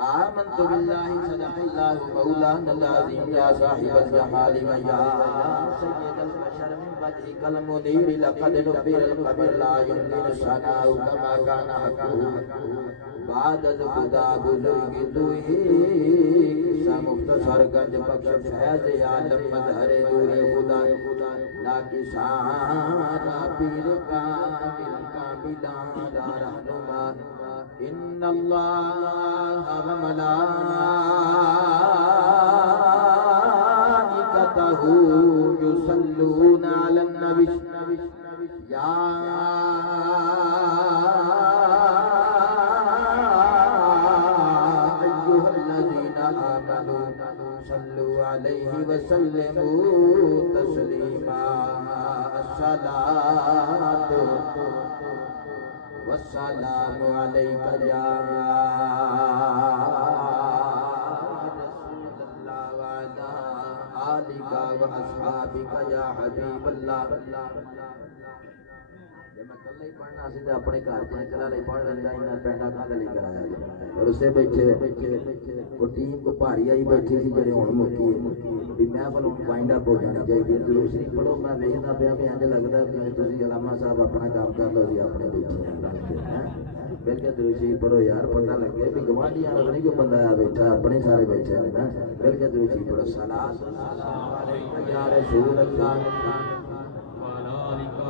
آمنت بالله صدق الله مولانا العظيم يا صاحب الجمال ويا سيد البشر من بديك المنير لقد نبر القبر لا يمكن ثناء كما كان حقه بعد خدا بزرگ توئی قصہ مختصر گنج بخش فیض عالم مظہر نور خدا ناکسان پیر کامل کاملان رہنما ان اللہ وملائکتہ یصلون علی النبی یا ایھا الذین آمنوا صلوا علیہ وسلموا تسلیما الصلاۃ والسلام علیک یا رسول اللہ وعلا آلک واصحابک یا حبیب اللہ. جب میں کل ہی پڑھنا سی تو اپنے گھر پہ چلا نہیں پڑھ لینا انہیں پینڈا کھانے لے کر آیا اور اسے بیٹھے وہ ٹیم کو پہاڑی آئی بیٹھی سی جڑے ہوں مکی بھی میں بلوں وائنڈ اپ ہو جانی چاہیے ضرور سی پڑھو میں ویکھدا پیا بھی انج لگدا ہے کہ تسی علامہ صاحب اپنا کام کر لو جی اپنے بیٹھے ہیں پھر کہ دروشی پڑھو یار پتہ لگے بھی گوانڈیاں نال نہیں کوئی بندہ آ بیٹھا اپنے سارے بیٹھے ہیں نا پھر کہ دروشی پڑھو صلاۃ یا رسول اللہ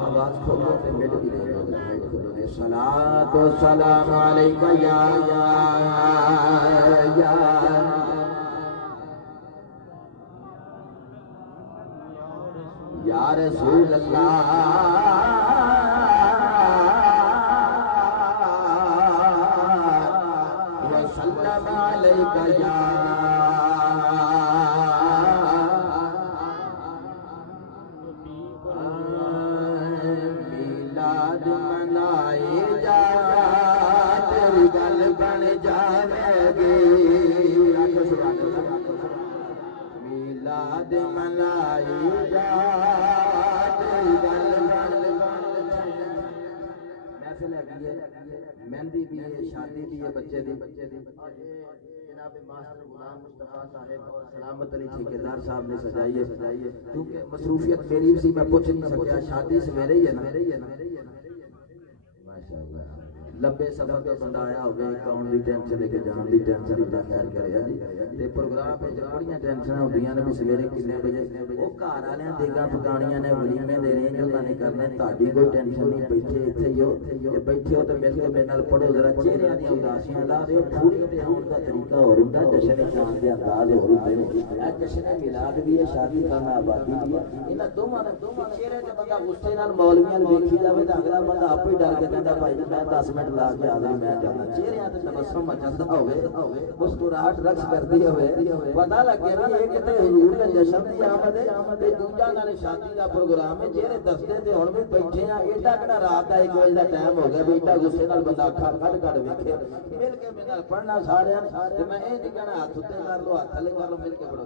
آواز کھولو تے مٹ بھی دے دو صلاۃ و سلام علیک یا یا رسول اللہ وسلم علیک یا مہندی بھی ہے شادی بھی ہے بچے دی جناب ماسٹر غلام مصطفیٰ صاحب اور سلامت علی ٹھیکیدار صاحب نے سجائی ہے کیونکہ مصروفیت میری سی میں پوچھ نہیں سکیا شادی سویرے ہی ہے نا ماشاءاللہ لمبے سفر کا بندہ آیا ہوگا کون دی ٹینشن لے کے جان دی ٹینشن اللہ خیر کرے جی تے پروگرام وچ بڑیاں ٹینشناں ہوندیاں نے بھی سویرے کنے بجے او گھر والیاں دیگاں پکانیاں نے ولیمے دینے جو انہاں نے کرنے تہاڈی کوئی ٹینشن نہیں بیٹھے ایتھے ہی ہو بیٹھے ہو تے میرے کے میرے نال پڑھو ذرا چہرے دی اداسیاں لا دے پوری تے ہون دا طریقہ اور ہوندا جشن چاند دے انداز اور ہوندے نے اے جشن میلاد بھی ہے شادی خانہ آبادی بھی ہے انہاں دوواں دے چہرے تے بندہ غصے نال مولویاں ویکھی جاوے تے اگلا بندہ آپ ہی ڈر کے کہندا بھائی میں 10 منٹ لا کے آدھے میں جانا چہرے تے تبسم مچدا ہوے مسکراہٹ رقص کردی ہوے پتہ لگے بھی یہ کتے حضور دے جشن دی آمد ہے تے دوجا نالے شادی دا پروگرام ہے چہرے دسدے تے ہن بھی بیٹھے ہیں ایڈا کڑا رات دا 1 بجے دا ٹائم ہو گیا بیٹا غصے نال بندہ اکھاں کھڈ کھڈ ویکھے مل کے میرے نال پڑھنا سارے تے میں اے نہیں کہنا ہاتھ تے کر لو ہاتھ لے کر لو مل کے پڑھو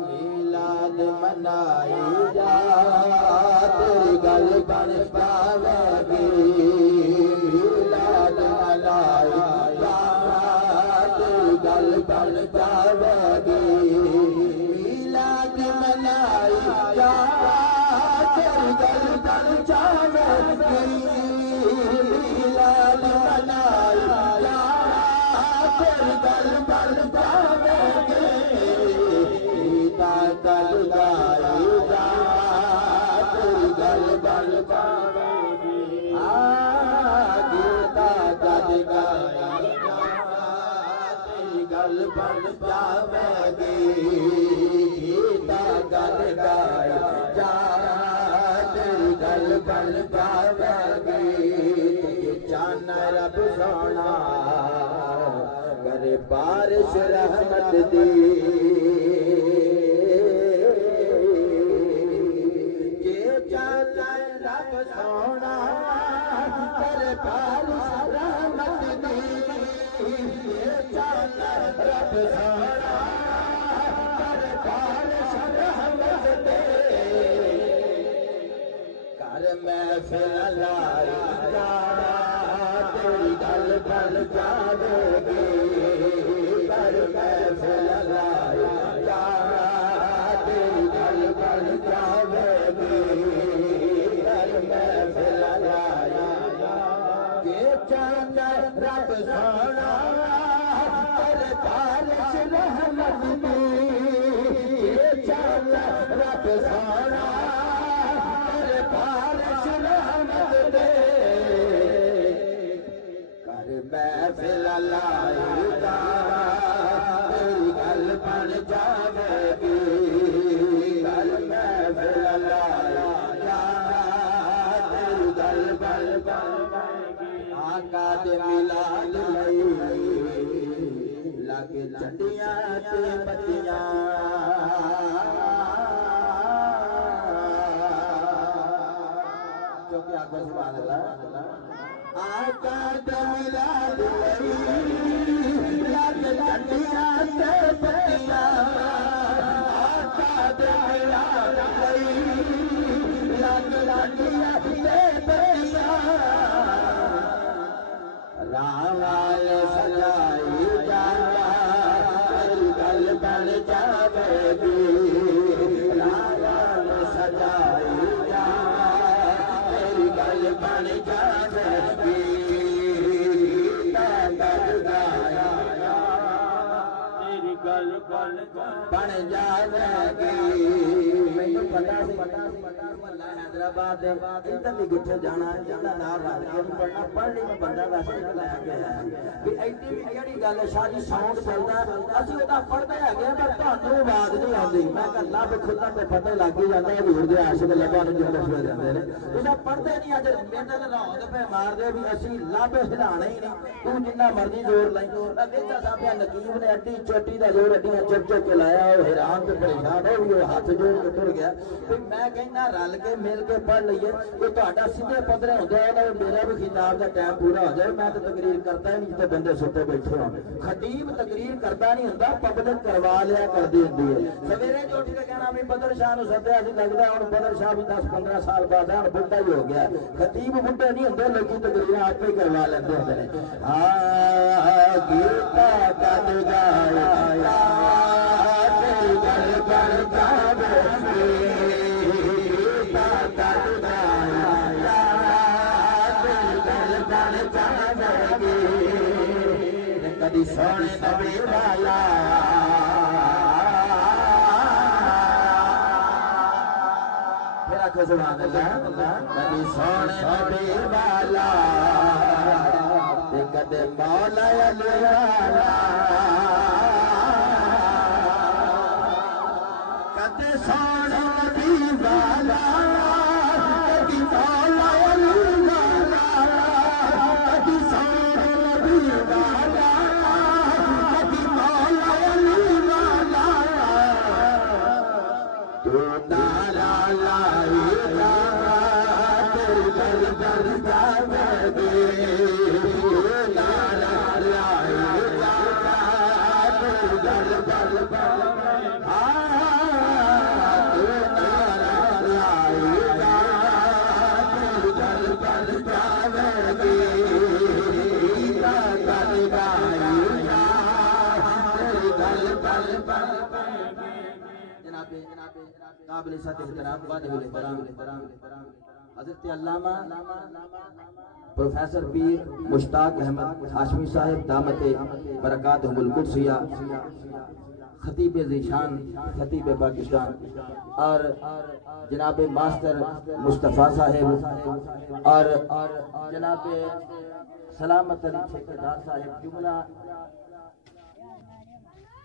میلاد منائی جا تیری گل بن جاوے گی میلاد منائی جا تیری گل بن جاوے گی میلاد منائی جا تیری گل بن جاوے گی میلاد منائی جا تیری گل بن جاوے گی گل گائی جا تیری گل بن جاوے گی گیتا گل گائی جا تیری گل بن جاوے گی گیتا گل گائی جا تیری گل بن جاوے گی چان رب سونا کرے بارش رحمت دی رب سونا کر بارش رحمت دی رب سونا کر بارش رحمت دے کر محفل لائی جا تیری گل بن جاوے گی کر محفل لائی جا تیری گل بن جاوے گی محفل لایا کہ چاند رب سونا کر بارش رحمت دی چاند رب سونا کر بارش رحمت دے کر محفل لائی جا تیری گل بن جاوے گی کر محفل لایا آقا دے میلاد لئی لگ چنڈیاں تے پتیاں جو کہ آقا سبحان اللہ آقا دے میلاد لئی لگ چنڈیاں تے پتیاں آقا دے میلاد لئی لگ چنڈیاں تے پتیاں راوال سجائی جا تیری گل بن جاوے گی راوال سجائی جا تیری گل بن جاوے گی گل گایا تیری گل بن جاوے گی مینوں پتہ سی حیدرآباد ادھر بھی گٹھے جانا جانا نال رل کے پڑھنا پڑھ لی میں بندہ ویسے لے کے آیا بھی ایڈی بھی کہڑی گل ہے شاہ جی ساؤنڈ چلتا اسی وہ پڑھتے ہے پر تمہیں آواز نہیں آتی میں کہنا بھی خود تے پتہ لگ ہی جاتا ہے حضور دے عاشق لباں نوں جو دسے جاندے نے تساں پڑھتے نہیں اج میرے لاہور پہ مار دے بھی اسی لب ہلانا ہی نہیں تو جنہ مرضی زور لائی ویکھا صاحب نقیب نے اڈی چوٹی دا زور اڈیاں چپ چپ کے لایا وہ حیران تے پریشان ہو گیا ہاتھ جوڑ کے ٹر گیا تے میں کہنا رل کے مل کے پڑھ لئیے کہ تہاڈا سیدھے پدرے ہوندا ہے میرا بھی خطاب دا ٹائم پورا ہو جائے میں تے تقریر کرتا ہی نہیں تے بندے ستے بیٹھے ہون خطیب تقریر کرتا نہیں ہوندا پبلک کروا لیا کردی ہوندی ہے سویرے جو اٹھ کے کہنا بھی بدر شاہ نوں سدیا سی لگدا ہن بدر شاہ بھی 10-15 سال بعد ہن بڈھا ہی ہو گیا خطیب بڈھے نہیں ہوندے لوکی تقریراں آپ ہی کروا لیندے ہوندے نے گیتا گل گایا تیری گل بن جاوے گی کدی سونے نبی والا پھر آخو سبحان اللہ کدی سونے نبی والا کدے مولا علی والا کدے سونے نبی والا کدی مولا علی والا نعرہ لائے گا تیرے در در جاویں گے نعرہ لائے گا تیرے در در قابل سات احترام واجب الاحترام حضرت علامہ پروفیسر پیر مشتاق احمد ہاشمی صاحب دامت برکاتہم القدسیہ خطیب ذیشان خطیب پاکستان اور جناب ماسٹر مصطفیٰ صاحب اور جناب سلامت علی ٹھیکیدار صاحب جملہ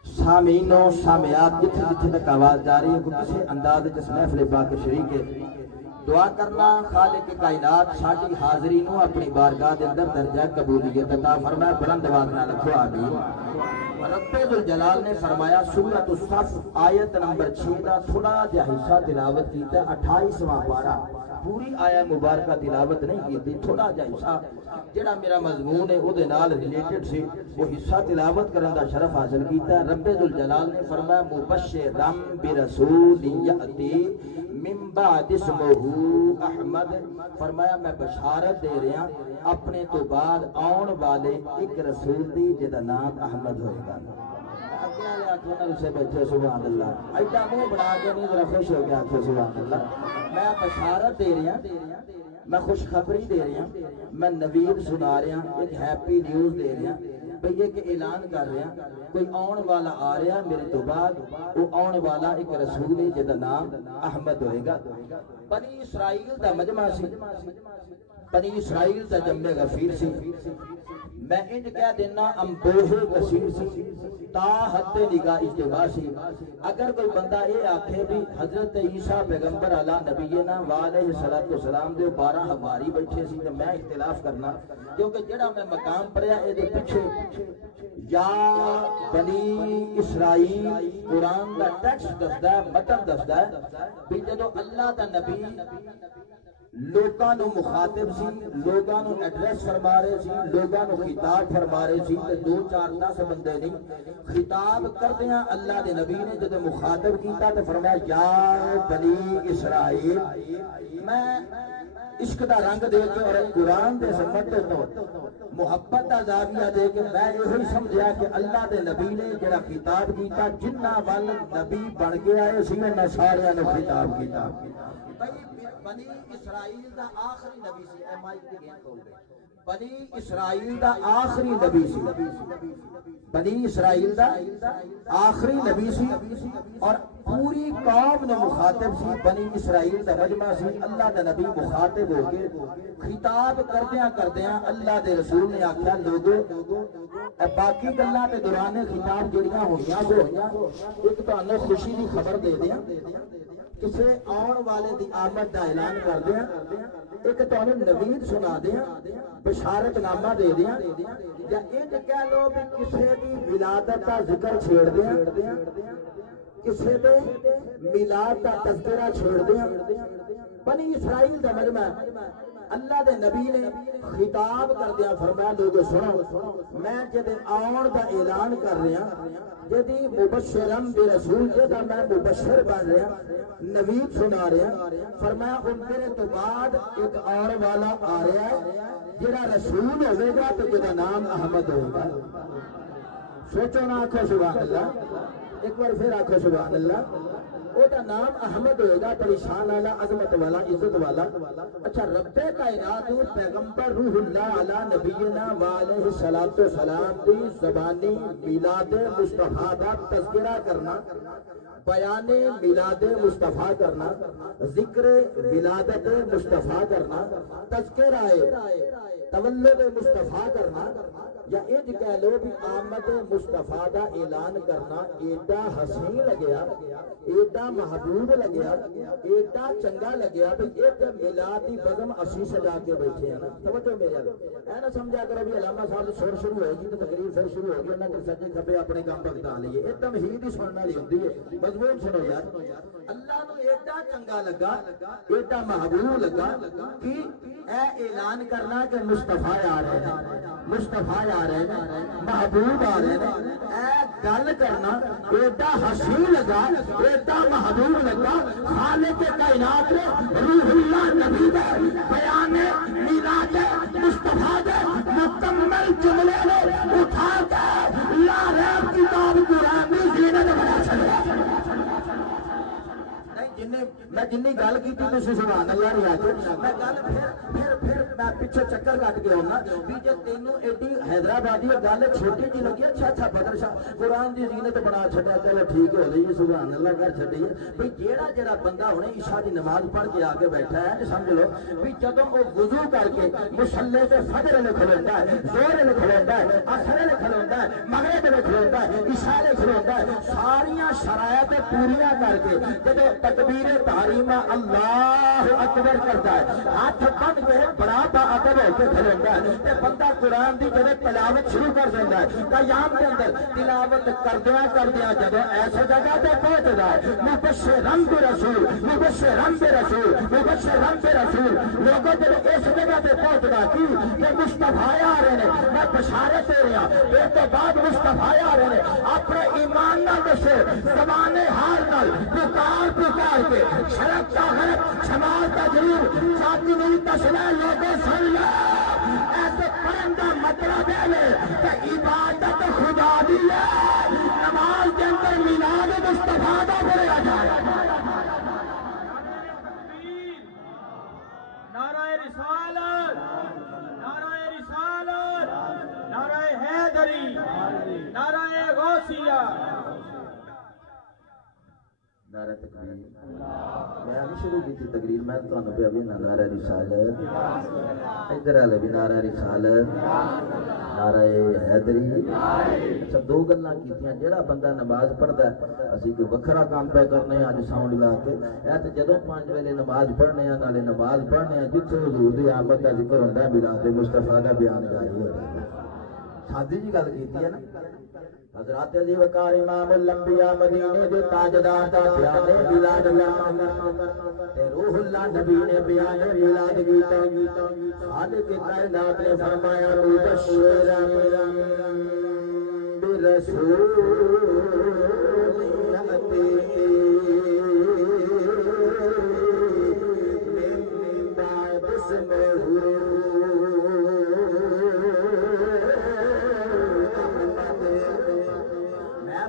سامعین و سامعات جتھے جتھے تک آواز جاری ہے کسی انداز جس محفل پاک شریف کے دعا کرنا خالق کائنات ساڈی حاضری نو اپنی بارگاہ دے اندر درجہ قبولیت عطا فرمائے بلند آواز نال لکھو آمین رب ذوالجلال نے فرمایا سورۃ الصف آیت نمبر 6 دا تھوڑا جہا حصہ تلاوت کیتا 28واں پارہ پوری آیا مبارکہ تلاوت نہیں کی تھوڑا جہا حصہ جڑا میرا مضمون ہے او دے نال ریلیٹڈ سی وہ حصہ تلاوت کرن دا شرف حاصل کیتا رب ذوالجلال نے فرمایا مبشرم برسول یاتی من بعد اسمہ احمد فرمایا میں بشارت دے رہا اپنے تو بعد آن والے ایک رسول دی جدا نام احمد ہوئے گا اگے والے آنکھوں نے اسے بیٹھے سبحان اللہ ایڈا منہ بنا کے نہیں ذرا خوش ہو گیا آنکھوں سبحان اللہ میں بشارت دے رہا میں خوشخبری دے رہا میں نوید سنا رہا ایک ہیپی نیوز دے رہا بھئی یہ کہ اعلان کر رہا کوئی آن والا آ رہا میرے تو بعد وہ آن والا ایک رسول ہے جدا نام احمد ہوئے گا بنی اسرائیل دا مجمع سی بنی اسرائیل دا جمع غفیر سی میں انج کہہ دینا امبوہ کثیر سی تا حد نگاہ اجتماع سی اگر کوئی بندہ یہ آکھے بھی حضرت عیسیٰ پیغمبر علیہ نبینا وعلیہ السلام دے 12 ہماری بیٹھے سی تو میں اختلاف کرنا کیونکہ جڑا میں مقام پڑھیا اے دے پیچھے یا بنی اسرائیل قرآن دا ٹیکسٹ دسدا ہے متن دسدا ہے بھی جدو اللہ دا نبی لوگاں نو مخاطب سی لوگاں نو ایڈریس فرما رہے سی لوگاں نو خطاب فرما رہے سی تے 2 4 10 بندے نہیں خطاب کردیاں اللہ دے نبی نے جدوں مخاطب کیتا تے فرمایا یا بنی اسرائیل میں عشق دا رنگ دے کے اور قرآن دے سمت تو محبت دا زاویہ دے کے میں یہی سمجھیا کہ اللہ دے نبی نے جڑا خطاب کیتا جنہ وال نبی بن کے آئے سی انہاں سارے نو خطاب کیتا بنی اسرائیل دا آخری نبی سی اے مائک دی گین کھول دے بنی اسرائیل دا آخری نبی سی بنی اسرائیل دا آخری نبی سی اور پوری قوم نے مخاطب سی بنی اسرائیل دا مجمع سی اللہ دا نبی مخاطب ہو کے خطاب کردیاں اللہ دے رسول نے آکھیا لوگو اے باقی گلاں تے دوران خطاب جڑیاں ہوئیاں ایک تانوں خوشی دی خبر دے دیاں کسے آن والے دی آمد دا اعلان کر دیا ایک تانوں نوید سنا دیا بشارت نامہ دے دیا یا انج کہہ لو بھی کسے دی ولادت دا ذکر چھیڑ دیا کسے دے میلاد دا تذکرہ چھیڑ دیا بنی اسرائیل دا مجمع اللہ دے نبی نے خطاب کر دیا فرمایا لوگو سنو میں جدے آن دا اعلان کر رہا جدی مبشرم برسول جدا میں مبشر بن رہا نوید سنا رہا فرمایا ان میرے تو بعد ایک آن والا آ رہا ہے جڑا رسول ہوئے گا تو جدا نام احمد ہوگا سوچو نا آنکھو سبحان اللہ ایک بار پھر آنکھو سبحان اللہ او دا نام احمد ہوئے گا پریشان والا عظمت والا عزت والا اچھا رب کائنات پیغمبر روح اللہ علی نبینا وعلیہ السلام دی زبانی میلاد مصطفیٰ دا تذکرہ کرنا بیان میلاد مصطفیٰ کرنا ذکر ولادت مصطفیٰ کرنا تذکرہ تولد مصطفیٰ کرنا یا انج کہہ لو بھی آمد مصطفیٰ دا اعلان کرنا ایڈا حسین لگیا، ایڈا محبوب لگیا، ایڈا چنگا لگیا بھی ایک میلادی بزم اسی سجا کے بیٹھے ہیں نا۔ توجہ میرے اے نہ سمجھا کرو بھی علامہ صاحب سر شروع ہوئے گی تو تقریر پھر شروع ہوگی، انہاں کے سجے کھبے اپنے کام بتا لیے، یہ تمہید ہی سننے والی ہوندی ہے۔ مضمون سنو یار، اللہ نو ایڈا چنگا لگا، ایڈا محبوب لگا کہ اے اعلان کرنا کہ مصطفیٰ آ رہے ہیں، مصطفیٰ آ رہے ہیں، محبوب آ رہے ہیں، اے گل کرنا ایڈا حسین لگا، ایڈا محبوب لگا۔ خالق کائنات نے روح اللہ نبی دے بیان میلاد مصطفیٰ دے مکمل جملے نے اٹھا کے لا ریب کتاب قرآن میں زینت بنا چھڑیا۔ میں جنی گل کی تھی تسی سبحان اللہ نہیں آتے، میں گل پھر میں پیچھے چکر کٹ کے ہونا بھی جب تینوں ایڈی حیدرآبادی گل چھوٹی جی لگی، اچھا بدر شاہ قرآن دی زینت بنا چھڈیا، چلو ٹھیک ہو گئی سبحان اللہ کر چھڈی ہے بھئی۔ جیڑا بندہ ہنے عشاء دی نماز پڑھ کے آگے بیٹھا ہے تو سمجھ لو بھی جدوں وہ وضو کر کے مصلی تے فجر نے کھلوندا ہے، ظہر نے کھلوندا ہے، عصر نے کھلوندا ہے، مغرب نے کھلوندا ہے، عشاء نے کھلوندا ہے، ساریاں شرائط پوریاں کر کے جدوں تکبیر تحریمہ اللہ اکبر کرتا ہے، ہاتھ بن کے بڑا با ادب ہو کے کھلوندا ہے تے بندہ قرآن دی جدوں تلاوت شروع کر دیندا ہے، قیام کے اندر تلاوت کردیاں جدوں ایسے جگہ تے پہنچدا ہے مبشرن برسول، مبشرن برسول، مبشرن برسول، لوگوں جدوں اس جگہ تے پہنچدا کی کہ مصطفیٰ آ رہے ہیں، میں بشارت دے رہا اس تو بعد مصطفیٰ آ رہے ہیں، اپنے ایمان نال دسو، زبان حال نال پکار کے شرک کا غرب شمال تجریر چاہتی نہیں تسلح لوگوں سن لو۔ ایسے پڑھن کا مطلب ہے کہ عبادت خدا دی ہے، نماز کے اندر میلاد مصطفیٰ دا پڑھا جائے۔ نعرہ رسالت، نعرہ رسالت، نعرہ حیدری، نعرہ غوثیہ، نعرہ تکبیر۔ میں ابھی شروع کی تھی تقریر، میں تو انہوں پہ ابھی نعرہ رسالت، ادھر آلے بھی نعرہ رسالت، نعرہ حیدری۔ اچھا دو گلنا کی تھیں، جڑا بندہ نماز پڑھتا ہے اسی کو وکھرا کام پہ کرنے ہیں، آج ساؤنڈ لا کے اے تے جدوں 5 ویلے نماز پڑھنے ہیں نالے نماز پڑھنے ہیں جتھے حضور دی آمد دا ذکر ہوندا ہے میلاد مصطفیٰ دا بیان جاری ہوتا ہے۔ سادی جی گل کیتی ہے نا، حضرات علی وقار امام الانبیاء مدینے دے تاجدار دا بیان میلاد تے روح اللہ نبی نے بیان میلاد کیتا۔ خالق کائنات نے فرمایا مبشرا برسول یاتی من بعد اسمہ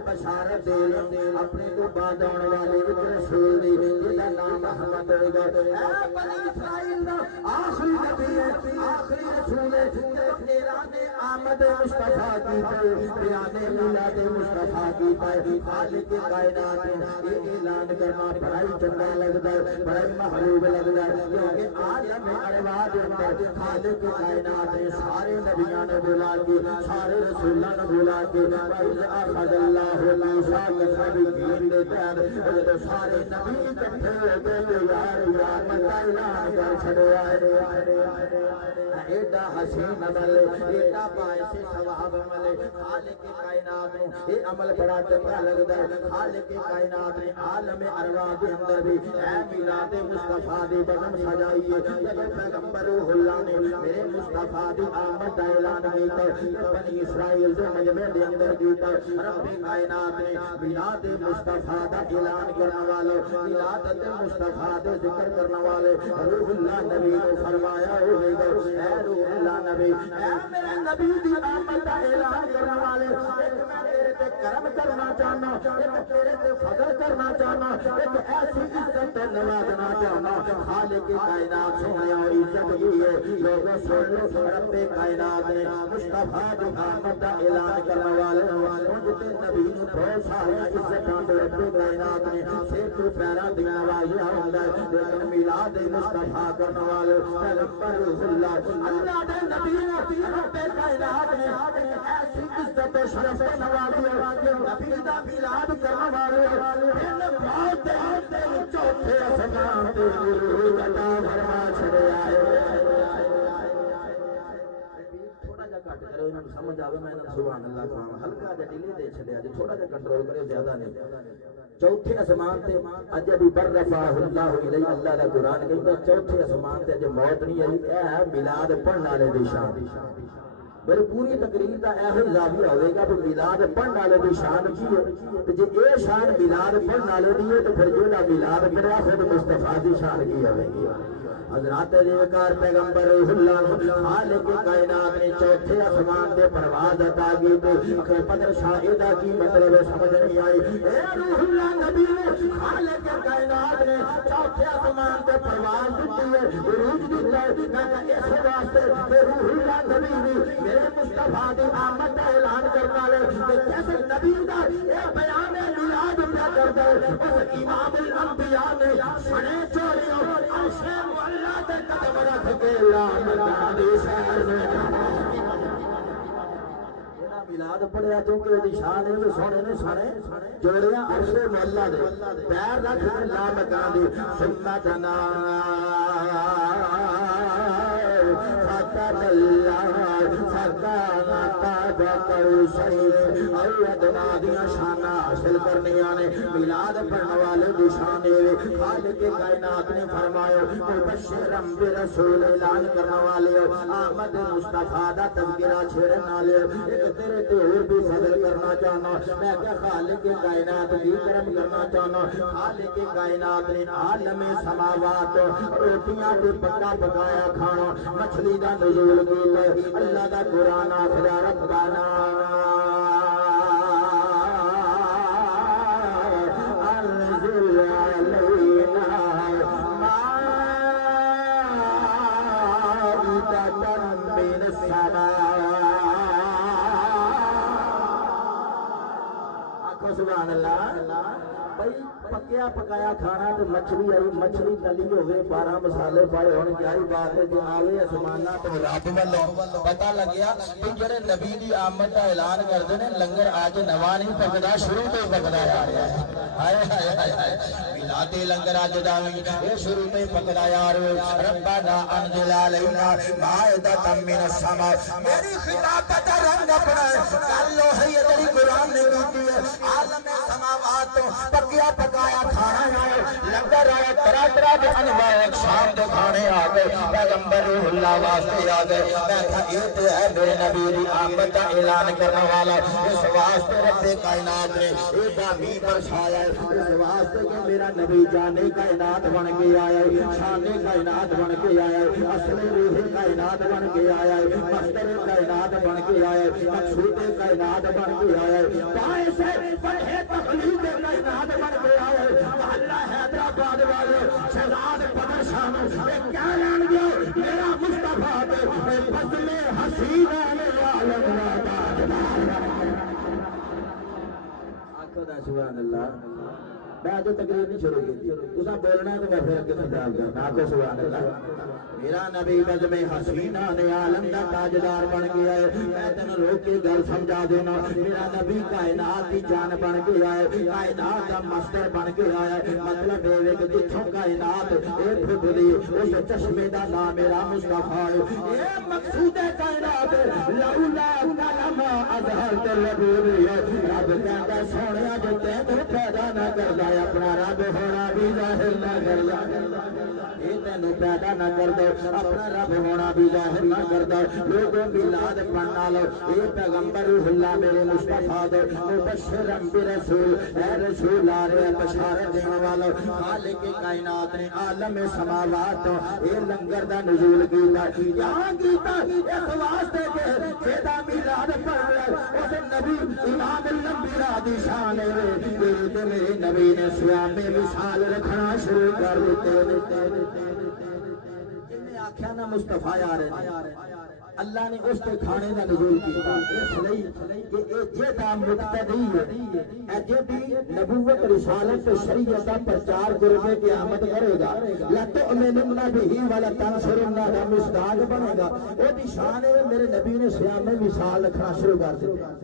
بشارت دے اپنے تو بعد آنے والے ایک رسول دی جدا نام محمد ہوگا۔ اے بنی اسرائیل دا آخری نبی ہے، آخری رسول ہے، جب اعلان آمد مصطفیٰ کی تے بیان میلاد مصطفیٰ کی تے خالق کائنات نے یہ اعلان کرنا بڑا ہی چنگا لگتا ہے، بڑا ہی محبوب لگتا ہے، کیونکہ عالم ارواح دے اندر خالق کائنات نے سارے نبیاں نے بلا کے، سارے رسولاں نے بلا کے وَإِذْ أَخَذَ اللَّهُ مِيثَاقَ النَّبِيِّينَ دے تحت جب سارے نبی اکٹھے ہو گئے یار قیامت کا اعلان کر چھڑیا ہے۔ ایڈا حسین عمل، ایڈا باعث ثواب عمل، خالق کائنات نے یہ عمل بڑا چنگا لگتا ہے۔ خالق کائنات نے عالم ارواح کے اندر بھی اے میلاد مصطفیٰ دی بزم سجائی ہے۔ جب پیغمبر روح اللہ نے میرے مصطفیٰ دی آمد کا اعلان کیتا، بنی اسرائیل دے مجمع دے اندر کیتا، رب کائنات نے میلاد مصطفیٰ دا اعلان کرنے والے، میلاد مصطفیٰ دے ذکر کرنے والے روح اللہ نبی نے فرمایا ہوئے گا اے روح اللہ نبی، اے میرے نبی دی آمد دا اعلان کرنے والے، ایک میں تیرے تے کرم کرنا چاہنا، ایک تیرے تے فضل کرنا چاہنا، ایک ایسی عزت نوازنا چاہنا خالق کائنات سونے اور عزت کی ہے لوگوں سن لو رب کائنات نے مصطفیٰ جو آمد کا اعلان کرنے والے مجھتے نبی نے بہت سارے عزتاں دے رب کائنات نے سر تو پیرا دی نوازیا ہوندا ہے لیکن میلاد مصطفیٰ کرنے والے رسول اللہ دے نبی نے رب کائنات نے ایسی عزت و شرف نوازیا نبی دا میلاد کرنے والے ان بہت چوتھے آسمان تے روح عطا فرما چھڑیا ہے تھوڑا جا کٹ کرو انہاں نوں سمجھ آوے میں سبحان اللہ کہاں ہلکا جا ڈیلے دے چھڑیا جی تھوڑا جا کنٹرول کرے زیادہ نہیں چوتھے آسمان تے اج ابھی برفع اللہ الیہ اللہ دا قرآن کہندا چوتھے آسمان تے اج موت نہیں آئی اے ہے میلاد پڑھن والے دی شان میرے پوری تقریر کا یہ اضافہ ہوئے گا کہ میلاد پڑھن والے کی شان کی ہے تو جی یہ شان میلاد پڑھن والے کی ہے تو پھر جو میلاد پڑھا خود مصطفیٰ کی شان کی ہوئے گی حضرات دیوکار پیغمبر اللہ خالق کائنات نے چوتھے آسمان دے پرواز عطا کی تو پدر شاہدہ کی مطلب سمجھ نہیں آئی اے روح اللہ نبی خالق کائنات نے چوتھے آسمان دے پرواز دیتی ہے عروج دیتا ہے میں اس واسطے کہ روح اللہ نبی میرے مصطفیٰ دی آمد کا اعلان کرتا ہے کہ جیسے نبی دا یہ بیان میلاد پیا کرتا ہے اس امام الانبیاء نے سنے چوریوں عرشے اللہ تے قدم رکھ کے اللہ دی شہر میں میلاد پڑھیا کیونکہ وہ شان ہے سونے نے سنے جوڑیاں عرش مولا دے پیر رکھ کے لا مکان دی سنتنا فتن اللہ فتن تابقو سید ایدنا دیا شانہ حاصل کرنے آنے میلاد پڑھنے والے دی شان ہے خالق کائنات نے فرمایا مبشرم برسول اعلان کرنے والے آمد مصطفیٰ دا تذکرہ چھیڑن والے ایک تیرے اور بھی فضل کرنا چاہنا میں کہ خالق کائنات بھی کرم کرنا چاہنا خالق کائنات نے عالم سماوات روٹیاں بھی پکا پکایا کھانا مچھلی دا نزول کیتا اللہ دا قرآن آخر ربنا انزل علینا مائدۃ من السماء سبحان اللہ بھائی پکیا پکایا کھانا تو مچھلی آئی مچھلی تلی ہوئے 12 مسالے پائے ہونے کیا ہی بات ہے جو آوے اسمانہ تو رب والوں پتہ لگ گیا کہ جڑے نبی دی آمد کا اعلان کرتے ہیں لنگر آج نواں نہیں پکدا شروع تو پکدا آ رہا ہے ہائے ہائے ہائے ہائے میلاد لنگر آج داویں یہ شروع تو پکدا آ رہا ہے ربنا انزل علینا مائدۃ من السماء میری خطابت رنگ اپنا کر لو ہے یہ تیری قرآن نے کی ہے عالم سماوات تو پکیا پکایا کھانا آئے لنگر آئے طرح طرح کے انواع اقسام کے کھانے آ گئے پیغمبر اللہ واسطے آ گئے میں کہا یہ تو ہے میرے نبی دی آمد کا اعلان کرنے والا اس واسطے رب کائنات نے ایڈا میہ برسایا ہے اس واسطے کہ میرا نبی جانے کائنات بن کے آیا ہے شانے کائنات بن کے آیا ہے اصل روح کائنات بن کے آیا ہے مصدر کائنات بن کے آیا ہے مقصود کائنات بن کے آیا ہے باعث فرح تخلیق کائنات بن کے آیا ہے محلہ حیدرآباد والے شہزاد بدر شاہ ایک کیا لان گیا میرا مصطفیٰ دے فضل حسینہ عالم آقا دا سبحان اللہ میں جو تقریر نہیں شروع کی تھی اسا بولنا ہے تو میں پھر کے خطاب کرنا آقا سبحان اللہ میرا نبی بزم حسینہ نے عالم دا تاجدار بن گیا ہے میں تینوں روک کے گل سمجھا دینا میرا نبی کائنات کی جان بن گیا ہے کائنات دا مصدر بن گیا ہے مطلب ہے کہ جتھوں کائنات اے پھٹدی اس چشمے دا نام میرا مصطفیٰ ہے اے مقصود کائنات لولا کلم اظہرت الربوبیت رب کہندا سونیا جو تینوں پیدا نہ کردا اپنا رب ہونا بھی ظاہر نہ کردا یہ تینوں پیدا نہ کردا اپنا رب ہونا بھی ظاہر نہ کردا لوگوں میلاد پڑھنا لو اے پیغمبر اللہ میرے مصطفیٰ دے مبشرم برسول اے رسول آ رہے بشارت دینے والا خالق کائنات نے عالم سماوات اے لنگر دا نزول کیتا یہاں کیتا اس واسطے کہ جیدا میلاد پڑھ لے اس نبی امام الانبیاء دی شان ہے میرے نبی نے صیام وصال رکھنا شروع کر دیتے آخیا نا مصطفیٰ آ رہے اللہ نے اس کے کھانے کا نزول کیا اس لیے کہ یہ جہاں مقتدی ہے جہی نبوت رسالت شریعت کا پرچار کرے قیامت کرے گا لتؤمنن بہ ولتنصرنہ کا مصداق بنے گا وہ دی شان ہے میرے نبی نے صیام وصال رکھنا شروع کر دیا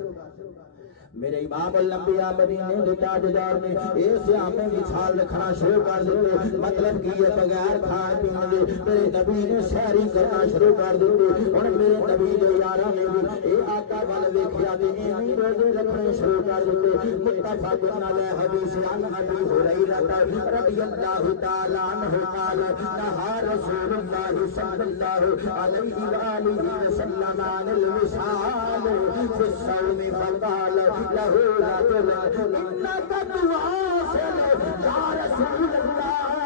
میرے امام الانبیاء مدینے دے تاجدار نے اے صیام وصال رکھنا شروع کر دیتے مطلب کہ یہ بغیر کھان پین دے میرے نبی نے سحری کرنا شروع کر دیتے اور میرے نبی دے یاراں نے بھی اے آقا ول ویکھیا تے ایویں روزے رکھنے شروع کر دیتے متفق علیہ حدیث عن ابی ہریرہ رضی اللہ تعالی عنہ قال نہى رسول اللہ صلی اللہ علیہ وآلہ وسلم عن الوصال فی الصوم فقال له رجل إنك تواصل يا رسول الله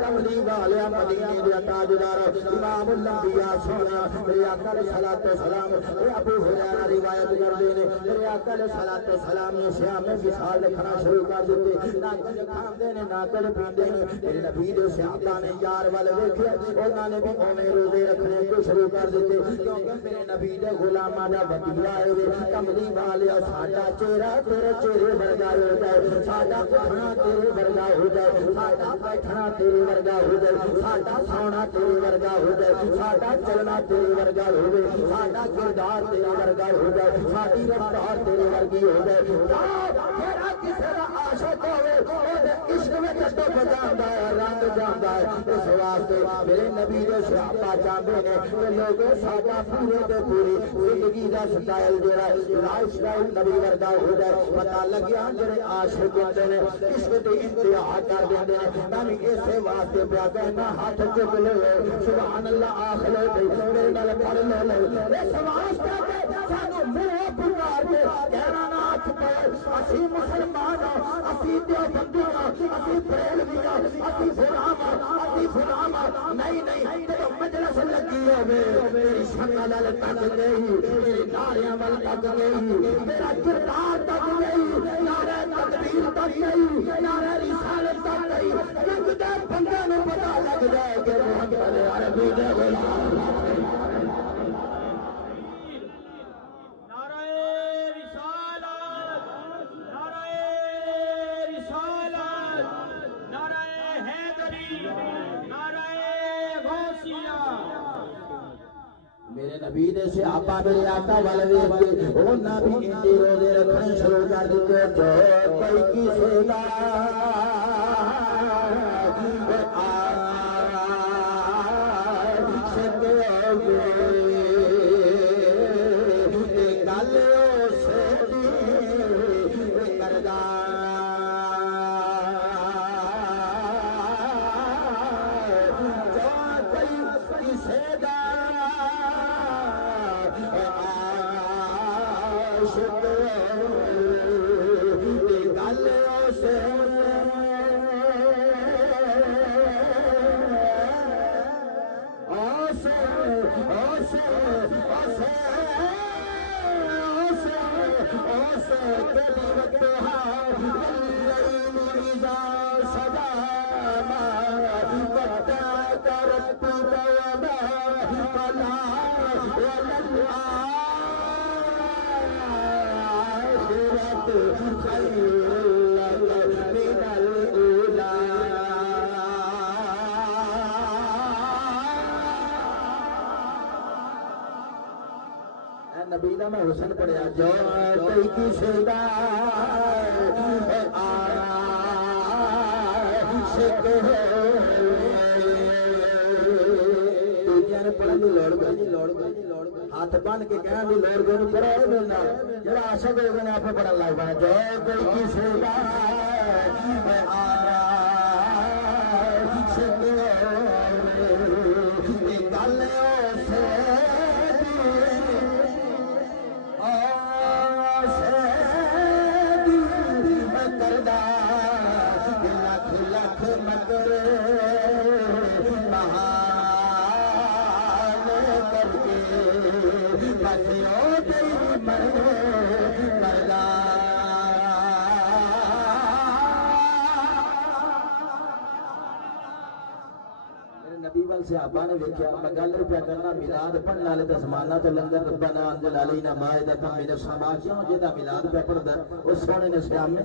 کملی والے مدینے دے تاجدار امام الانبیاء سونا میرے آقا علیہ الصلوۃ والسلام ابو ہریرہ روایت کردے نے میرے آقا علیہ الصلوۃ والسلام نے صیام وصال رکھنا شروع کر دتے نہ کچھ کھاندے نے نہ کچھ پیندے نے میرے نبی دے صحابہ نے یار ول ویکھیا انہاں نے بھی اوویں روزے رکھنے کو شروع کر دتے کیونکہ میرے نبی دے غلاماں دا وطیرہ ہے کملی والے ساڈا چہرہ تیرے چہرے ورگا ہو جائے ساڈا اٹھنا تیرے ورگا ہو جائے ساڈا بیٹھنا تیرے ورگا ہو جائے ساڈا سونا تیرے ورگا ہو جائے ساڈا چلنا تیرے ورگا ہو جائے ساڈا کردار تیرے ورگا ہو جائے ساڈی رفتار تیرے ورگی ہو جائے تیرا کسی کا عاشق ہوے عشق میں ڈب جاندا ہے رنگ جاندا ہے اس واسطے میرے نبی دے صحابہ چاہتے ہیں کہ لوگ ساڈا پورے تے پوری زندگی دا سٹائل جڑا لائف سٹائل نبی ورگا ہو جائے پتہ لگیا جڑے عاشق ہوندے نے عشق دی انتہا کر دیندے نے میں اسے واسطے پیا کہنا ہاتھ چک لو سبحان اللہ آخ لو میرے نال پڑھ لو اس واسطے کہ سانو منہ پکار کے کہنا نہ ہاتھ پاؤ اسی مسلمان اسی دیوبندی اسی بریلوی اسی فلاں نہیں نہیں جب مجلس لگی ہوے میری شکل ول تک نہیں میری ناریاں ول تک نہیں میرا کردار تک نہیں نعرہ تکبیر تک نہیں نعرہ رسالت تک نہیں جب دے بندے نوں پتہ لگ جائے کہ محمد عربی دے غلام میرے نبی دے صحابہ میرے آقا ول ویکھ کے انہاں بھی انہی روزے رکھنے شروع کر دتے جو کوئی کسے دا نبی دا میں حسن پڑھیا جو کوئی کسی دا عاشق ہے دوجیاں نے پڑھن دی لوڑ کوئی ہاتھ بن کے کہن دی لوڑ کوئی نہیں پڑھو میرے نال جڑا عاشق ہو گئے آپ پڑھن لگ پانا جو کوئی کسی دا عاشق ہے گل اسے نبی وال صحابہ نے دیکھا میں گل پیا کرنا میلاد پڑھن والے تے زمانہ تے لنگر ربنا انزل علینا مائدۃ من السماء کیوں جدا میلاد پہ پڑھدا اس سونے نے سیام نے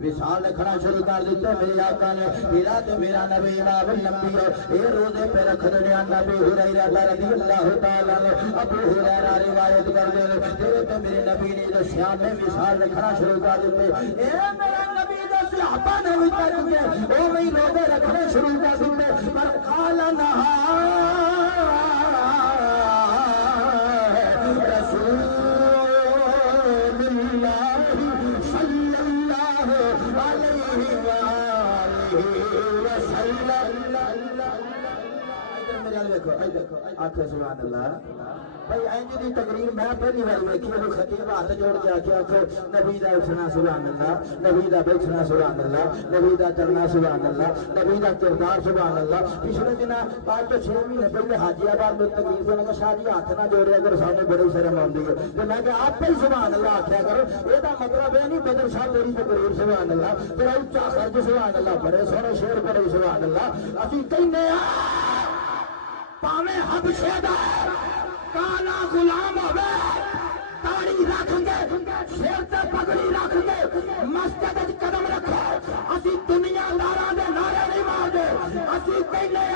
وصال لکھنا شروع کر دیتا میرے آقا نے میرا تے میرا نبی امام الانبیاء اے روزے پہ رکھ دے نبی ہریرہ رضی اللہ تعالی عنہ ابو ہریرہ روایت کر دے تیرے تے میرے نبی نے جو سیام میں وصال لکھنا شروع کر دیتے اے میرا نبی دے صحابہ نے بھی کر کے او میں روزے رکھنے شروع کر دیتے پر قال رسول اللہ صلی اللہ علیہ وآلہ وسلم آخر سبحان اللہ بھائی اینج دی تقریر میں پہلی بار ویکھی ہے خطیب ہاتھ جوڑ کے آخیا کہ نبی دا اٹھنا سبحان اللہ نبی دا بیٹھنا سبحان اللہ نبی دا چلنا سبحان اللہ نبی دا کردار سبحان اللہ پچھلے دن 5 سے 6 مہینے پہلے حاجی آباد میں تقریر سے لگا شاہ جی ہاتھ نہ جوڑیا کرو سامنے بڑی شرم آتی ہے تو میں کہ آپ ہی سبحان اللہ آخیا کرو یہ مطلب ہے نہیں بدر صاحب میری تقریر سبحان اللہ تیرا اچا خرچ سبحان اللہ بڑے سونے شیر بڑے سبحان اللہ اسی کہنے پاویں حبشے دا کالا غلام ہوے داڑھی رکھ کے سر تے پگڑی رکھ کے مسجد وچ قدم رکھو اسی دنیا داراں دے نعرے نہیں مار دے اسی کہنے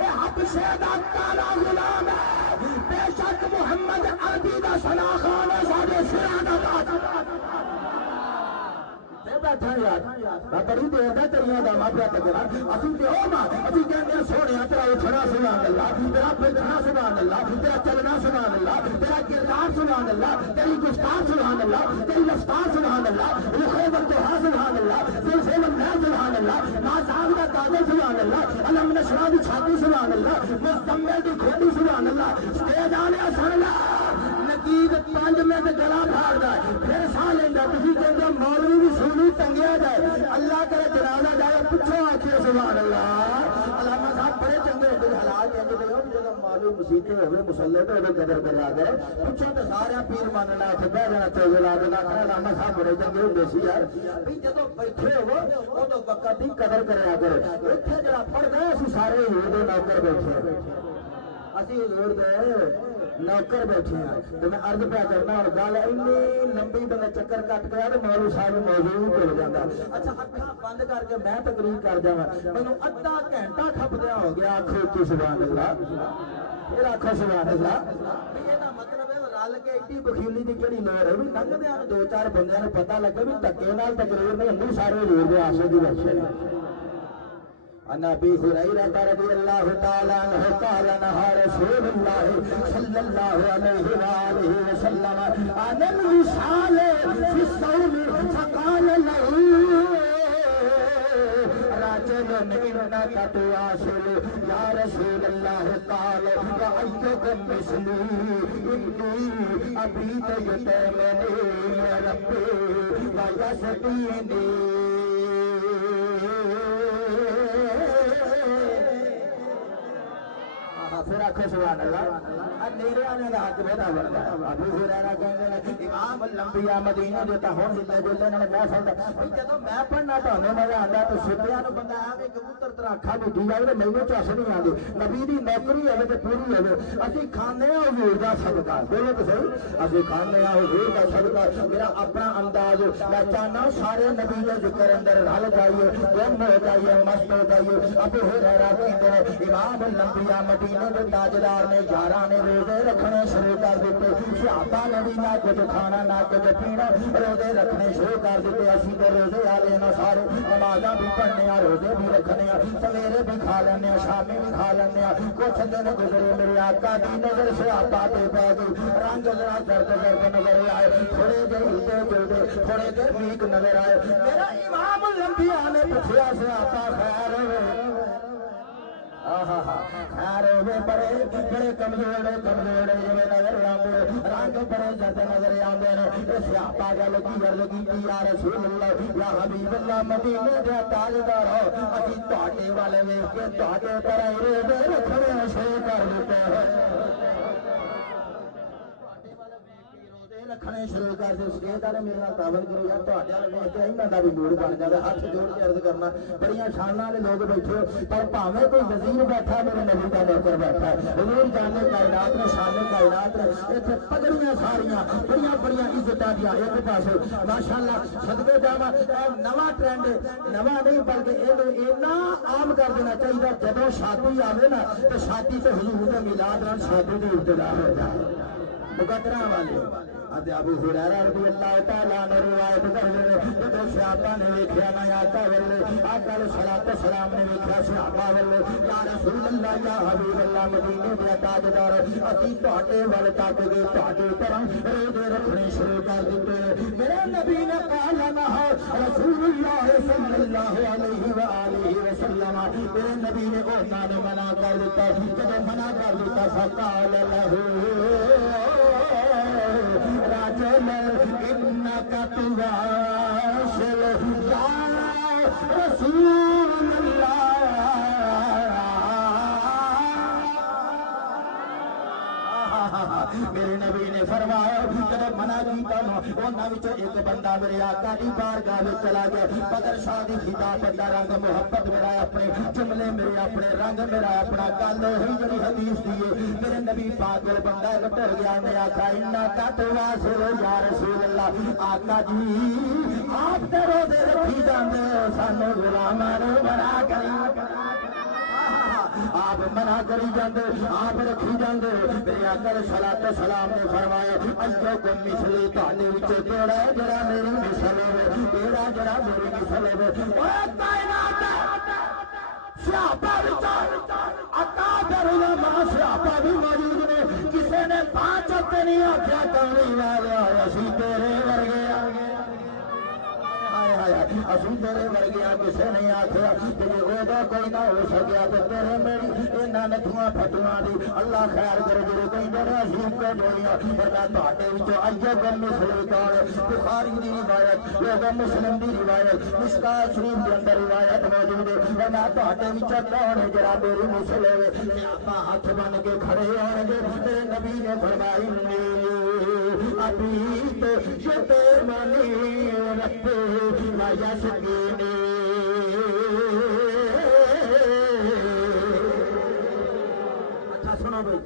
اے حبشے دا کالا غلام ہے بے شک محمد عربی دا ثنا خان ہے ساڈے سراں دا تاج بیٹھا یار میں بڑی دیر دا تیریاں دا ماں پیا تکرا اسی تے او ماں اسی کہندے سونیا تیرا اٹھنا سبحان اللہ تیرا بیٹھنا سبحان اللہ تیرا چلنا سبحان اللہ تیرا کردار سبحان اللہ تیری گفتار سبحان اللہ تیری رفتار سبحان اللہ رخ والدہا سبحان اللہ سلسلہ النار سبحان اللہ نازاب دا تاج سبحان اللہ علم نشرہ دی چھاتی سبحان اللہ مزمل دی کھولی سبحان اللہ سٹیج والے سن لا نقید 5 منٹ گلا پھاڑدا پھر سا لیندا تسی کہندے مولوی بھی سونی ٹنگیا جائے اللہ کرے جنازہ جائے پچھو آکھے سبحان اللہ علامہ صاحب بڑے چنگے ہوتے حالات ہیں جب جب معلوم مسیطے ہوئے مسلح پہ ہوئے قدر کرے آگئے پچھو تو سارے پیر ماننا تھے بہ جانا چوزے لا دینا کہ علامہ صاحب بڑے چنگے ہوتے سی یار بھی جب بیٹھے ہو وہ تو وقت ہی قدر کرے آگئے اتھے جڑا پڑ گئے اسی سارے حضور دے نوکر بیٹھے اسی حضور دے نوکر بیٹھے ہیں تو میں عرض پہ کرنا اور گل اتنی لمبی بندہ چکر کٹ گیا تو مولوی صاحب موضوع ہی بھول جاتا اچھا اکھاں بند کر کے میں تقریر کر جاواں مینوں ادھا گھنٹہ کھپدیا ہو گیا آکھو کی سبحان اللہ پھر آکھو سبحان اللہ یہ مطلب ہے رل کے ایڈی بخیلی دی کہڑی لوڑ ہے بھی لنگدیاں 2-4 بندیاں نوں پتہ لگے بھی دھکے نال تقریر نہیں سارے حضور دے عاشق دی بخشے عن ابي هريره رضي الله تعالى عنه قال نهى رسول الله صلى الله عليه واله وسلم عن الوصال في الصوم فقال له رجل انك تواصل يا رسول الله قال وايكم مثلي اني ابيت يتيمني ربي ويسقيني پھر آخو سبحان اللہ نیرے آنے کا حق بہتا بڑھتا ابو ہریرہ کہتے ہیں امام الانبیاء مدینہ دیتا ہوں ہلے جلے انہوں نے میں سنتا جدو میں پڑھنا تو ہمیں مزہ آتا تو ستیاں نو بندہ آوے کبوتر طرح اکھا بیٹھی جائے مینوں چس نہیں آتی نبی دی نوکری ہوے تے پوری ہوے اسی کھانے ہاں حضور دا صدقہ بولو تو صحیح اسی کھانے ہاں حضور دا صدقہ میرا اپنا انداز میں چاہنا سارے نبی دے ذکر اندر رل جائیے گم ہو جائیے مست ہو جائیے ابو ہریرہ کہتے ہیں امام الانبیاء مدینہ دے تاجدار نے 11 نے روزے رکھنے شروع کر دیتے صحابہ نے بھی نہ کچھ کھانا نہ کچھ پینا روزے رکھنے شروع کر دیتے اسی تے روزے والے نہ سارے نمازاں بھی پڑھنے روزے بھی رکھنے سویرے بھی کھا لینے شامی بھی کھا لینے کچھ دن گزرے میرے آقا دی نظر صحابہ تے پے گئی رنگ ذرا درد نظر آئے تھوڑے دیر ہلتے جلدے تھوڑے دیر ویک نظر آئے میرا امام الانبیاء نے پوچھا صحابہ خیر ہوئے خیر ہوئے بڑے بڑے کمزور جی نظر آتے رنگ بڑے جد نظر آتے ہیں صحابہ گل کی عرض کی یا رسول اللہ یا حبیب اللہ مدینے دے تاجدار ہو ابھی تواڈے والے ویکھ کے تواڈے طرح روزے رکھنے شروع کر دیتے ہیں رکھنے شروع کر دے سکیت والے میرے نال تعاون کرو یار تہاڈے والے ویکھ کے انہاں دا بھی موڈ بن جاتا ہاتھ جوڑ کے عرض کرنا بڑیاں شاناں والے لوگ بیٹھے پر بھاویں کوئی وزیر بیٹھا میرے نبی دا نوکر بیٹھا حضور جانے کائنات نے شان کائنات نے ایتھے پگڑیاں ساریاں بڑیاں بڑیاں عزتاں دیاں ایک پاسے ماشاءاللہ صدقے جاواں نواں ٹرینڈ نواں نہیں بلکہ اینا عام کر دینا چاہیے جدوں شادی آوے نا تے شادی تے حضور دے میلاد نال شادی دی ابتدا ہو جائے مقدرہ والے حضرت ابو ہریرہ رضی اللہ تعالی عنہ روایت کرتے ہیں کہ صحابہ نے ویکھیا نہ آقا ولے آقا علیہ الصلوۃ والسلام نے ویکھیا صحابہ ولے یا رسول اللہ یا حبیب اللہ مدینے دے تاجدار اسی تہاڈے ول تک گئے تہاڈے طرح روزے رکھنے شروع کر دتے میرے نبی نے کہا نہ رسول اللہ صلی اللہ علیہ وآلہ وسلم میرے نبی نے انہاں نے منع کر دتا جب منع کر دتا فقال له راجل انك تواصل يا رسول میرے نبی نے فرمایا جب منع کیتا انہاں وچ ایک بندہ میرے آقا دی بارگاہ وچ چلا گیا بدر شاہ دی خطابت دا رنگ محبت میرا اپنے جملے میرے اپنے رنگ میرا اپنا گل وہی جڑی حدیث دی ہے میرے نبی پاک اور بندہ ٹر گیا میں آقا انکا تواصل یا رسول اللہ آقا جی آپ تے روزے رکھی جاندے سانو غلاماں نوں بنا کر آپ منع کری جاندے آپ رکھی جاندے میرے آقا علیہ الصلوۃ والسلام نے فرمایا ایو کو مثلی تہاڈے وچ کیڑا جڑا میری مثل ہے کیڑا جڑا میری مثل ہے اوے کائنات صحابہ وچ اکابر علماء صحابہ بھی موجود نے کسے نے پانچ وقت نہیں آکھیا کملی والے اسی تیرے ورگے اسی تیرے ورگیا کسے نہیں آخیا کہ وہ کوئی نہ ہو سکیا تو تیرے میری انہاں نتھواں پھٹواں دی اللہ خیر کرے جو کہیں میرے عظیم کو جوڑیاں ورنہ تہاڈے وچوں ایوب مسلم کون بخاری دی روایت لوگ مسلم دی روایت مشکات شریف دے اندر روایت موجود ہے ورنہ تہاڈے وچوں کون ہے جڑا میری مسلم ہے آپ ہاتھ بن کے کھڑے ہون گے میرے نبی نے فرمائی ابھی تو یتیمنی رکھتے یسکینی اچھا سنو بھائی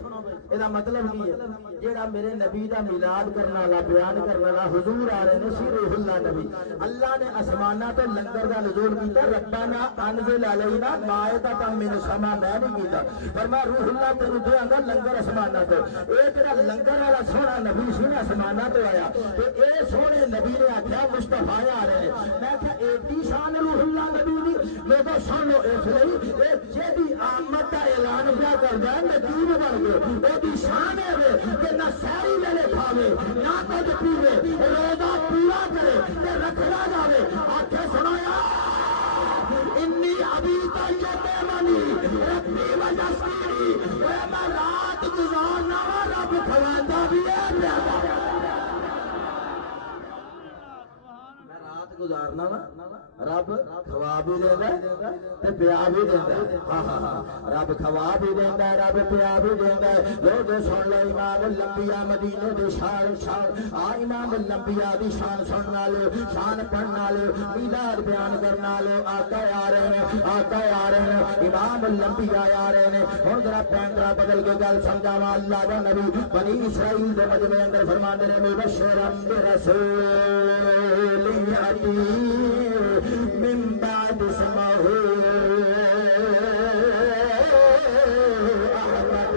یہ مطلب کی ہے جیڑا میرے نبی دا میلاد کرنا والا بیان کرنا والا حضور آ رہے ہیں سی روح اللہ نبی اللہ نے آسمانہ تو لنگر دا نزول کیتا ربنا انزل علینا مائدۃ من السماء میں نہیں کیتا فرمایا روح اللہ تینوں دیاں گا لنگر آسمانہ تو اے تیرا لنگر والا سونا نبی سی آسمانہ تو آیا تے اے سونے نبی نے آکھیا مصطفی آ رہے ہیں میں کہ ایڈی شان روح اللہ نبی دی لوگوں سن لو اس لیے اے جیدی آمد دا اعلان کیا کردا ہے نبی بن گئے او دی شان ہے کہ نہ ساری ویلے کھاوے نہ کچھ پیوے روزہ پورا کرے تے رکھنا جاوے آکھے سنایا انی ابھی یتیمنی ربی وجسکینی اے میں رات گزارنا رب کھواندا بھی ہے گزارنا نا رب کھوا بھی دیندا تے پیا بھی دیندا رب کھوا بھی دیندا رب پیا بھی دیندا لوگ سن لو امام الانبیاء مدینے دے شان امام الانبیاء دی شان سنن والے شان پڑھن والے میلاد بیان کرن والے آقا آ رہے ہیں آقا آ رہے ہیں امام الانبیاء آ رہے ہیں ہن ذرا پینڈرا بدل کے گل سمجھاواں اللہ دا نبی بنی اسرائیل دے مجمع اندر فرماندے نے مبشرم برسول من بعد اسمه احمد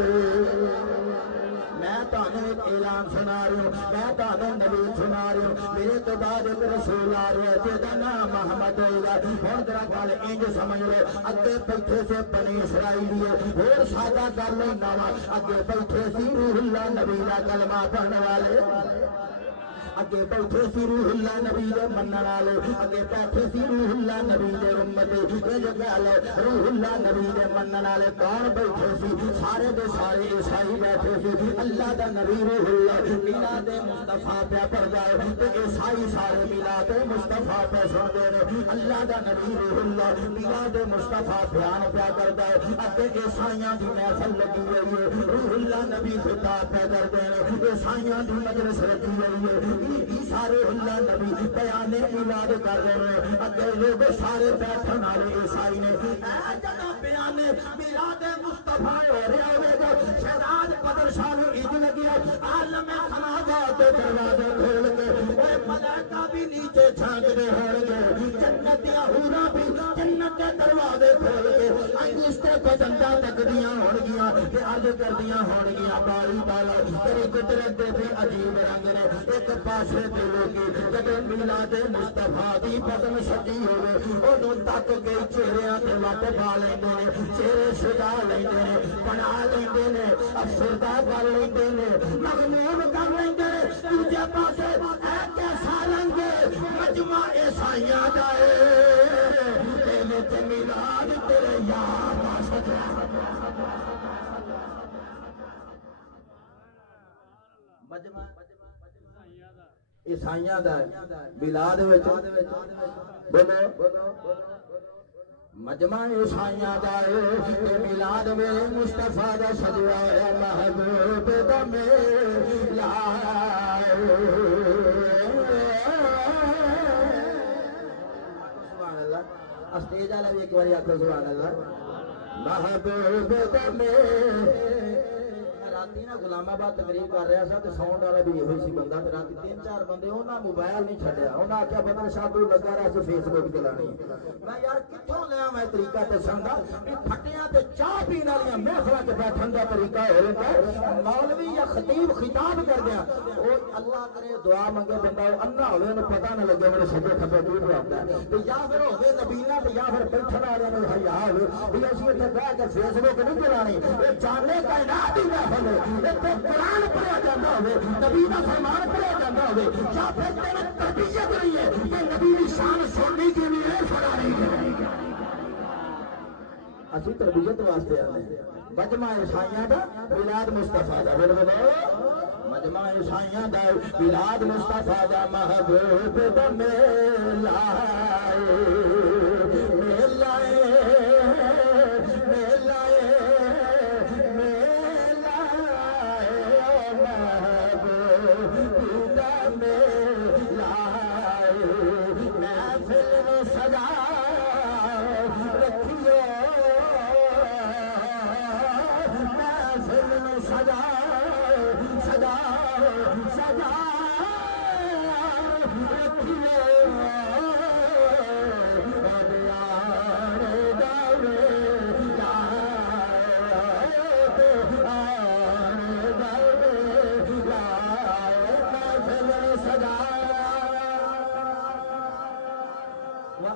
میں تانوں ایک اعلان سنا رہی ہوں میں تانوں نبی سنا رہی ہوں میرے تو بعد ایک رسول آ رہا ہے جہاں نام محمد ہوئے گا ہن ذرا گل انج سمجھ لو اگے بیٹھے سے بنی اسرائیل اور سادہ گل نہیں نہ اگے بیٹھے سی روح اللہ نبی دا کلمہ پڑھنے والے اگے بیٹھے سی روح اللہ نبی دے منن والے اگے بیٹھے سی روح اللہ نبی دے امت روح اللہ نبی دے منن والے کون بیٹھے سی سارے دے سارے عیسائی بیٹھے سی اللہ دا نبی روح اللہ میلاد مصطفیٰ پہ پڑھدا ہے تے عیسائی سارے میلاد مصطفیٰ پہ سنتے ہیں اللہ دا نبی روح اللہ میلاد مصطفیٰ بیان پیا کردا ہے اتے عیسائیاں دی محفل لگی ہوئی ہے روح اللہ نبی خطاب پہ کردے ہیں عیسائیاں دی مجلس لگی ہوئی ہے سارے اللہ نبی بیان میلاد کر رہے ہیں اتے لوگ سارے بیٹھن والے عیسائی نے اے جگہ بیان میلاد مصطفیٰ ہو رہا ہوے گا شہزاد بدر شاہ نو عید لگی ہے عالم خلاجات دے دروازے کھول کے اوے ملائکہ بھی نیچے جھانک دے ہون گے جنت یا حوراں بھی جنت کے دروازے کھول کے انگشتے کو ڈنڈا تکدیاں ہون گیاں تے عرض کردیاں ہون گیاں باری تالا تیری قدرت دے بھی عجیب رنگ نے ایک پاسے تے لوگی جدوں میلاد مصطفیٰ دی بدن سجی ہوے اودوں تک کے چہریاں تے وٹ پا لیندے نے چہرے سجا لیندے نے بنا لیندے نے افسردہ کر لیندے نے مغموم کر لیندے نے دوجے پاسے اے کیسا رنگ مجمع عیسائیاں دا اے تے میلاد تیرے یار دا سجا مجمع عیسائیاں دا میلاد وچ بولو مجمع عیسائیاں دا میلاد میرے مصطفیٰ دا سجا ہے محبوب دا میلاد سبحان اللہ اسٹیج والا بھی ایک بار آکھو سبحان اللہ محبوب دا میلاد راتی نا غلام آباد تقریر کر رہا سا تے ساؤنڈ والا بھی یہ سی بندہ تے راتی 3-4 بندے انہاں موبائل نہیں چھڈیا انہاں آکھیا بدر شاہ کوئی لگا رہا سی فیس بک چلانی میں یار کتھوں لیا میں طریقہ تے سنگا کہ پھٹیاں تے چاہ پین والیاں محفلاں تے بیٹھن دا طریقہ ہوندا مولوی یا خطیب خطاب کر دیا او اللہ کرے دعا منگے بندہ انا ہوے انہوں پتہ نہ لگے میرے سجے کھبے دور رہندا ہے تے یا پھر ہوے نبینا تے یا پھر بیٹھن والے نوں حیا ہوے بھی اسی تے بیٹھ کے فیس بک نہیں چلانی اے جانے کائنات دی محفل قرآن پڑھا جاتا ہوئے نبی کا فرمان پڑھا جاتا ہوئے یا پھر تیرے تربیت رہی ہے کہ نبی کی شان سننے کے لیے کھڑا نہیں ہے اسی تربیت واسطے آتے ہیں مجمع عیسائیاں دا میلاد مصطفیٰ دا بولو مجمع عیسائیاں دا میلاد مصطفیٰ دا محبوب دا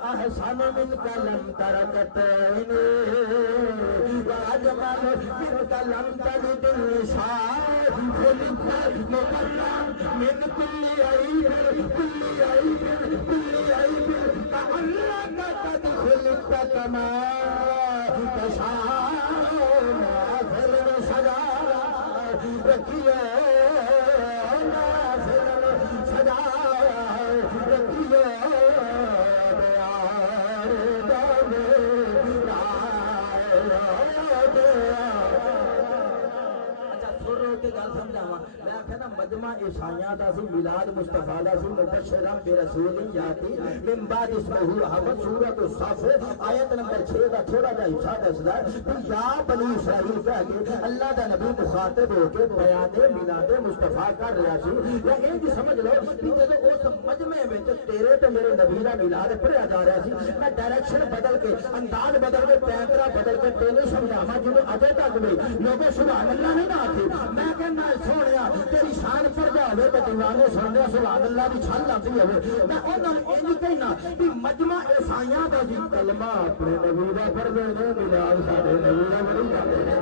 أحسن منك لم تركتين وأجمل منك لم تلد النساء خلقت مبرأ من كل عيب كل عيب كل عيب كأنك قد خلقت كما تشاء نافل سجا رکھیے نافل سجا رکھیے مجمع عیسائیاں دا سی میلاد مصطفیٰ دا سی مبشرا برسول یاتی من بعد اسمہ احمد سورۃ الصف آیت نمبر 6 دا تھوڑا جا حصہ دسدا ہے کہ یا بنی اسرائیل کہہ کے اللہ دا نبی مخاطب ہو کے بیان میلاد مصطفیٰ کر رہا سی یا یہ بھی سمجھ لو کہ جدوں اس مجمع وچ تیرے تے میرے نبی دا میلاد پڑھیا جا رہا سی میں ڈائریکشن بدل کے انداز بدل کے پیغام بدل کے تینوں سمجھاواں جنوں اجے تک بھی لوگوں سبحان اللہ نہیں آتی میں کہنا سونیا تیری شان پر جاوے تے دیوانے سننے سبحان اللہ دی چھل آتی ہوے میں انہاں نوں انج کہنا کہ مجمع عیسائیاں دا جی کلمہ اپنے نبی دا پڑھدے نے میلاد ساڈے نبی دا پڑھی جاندے نے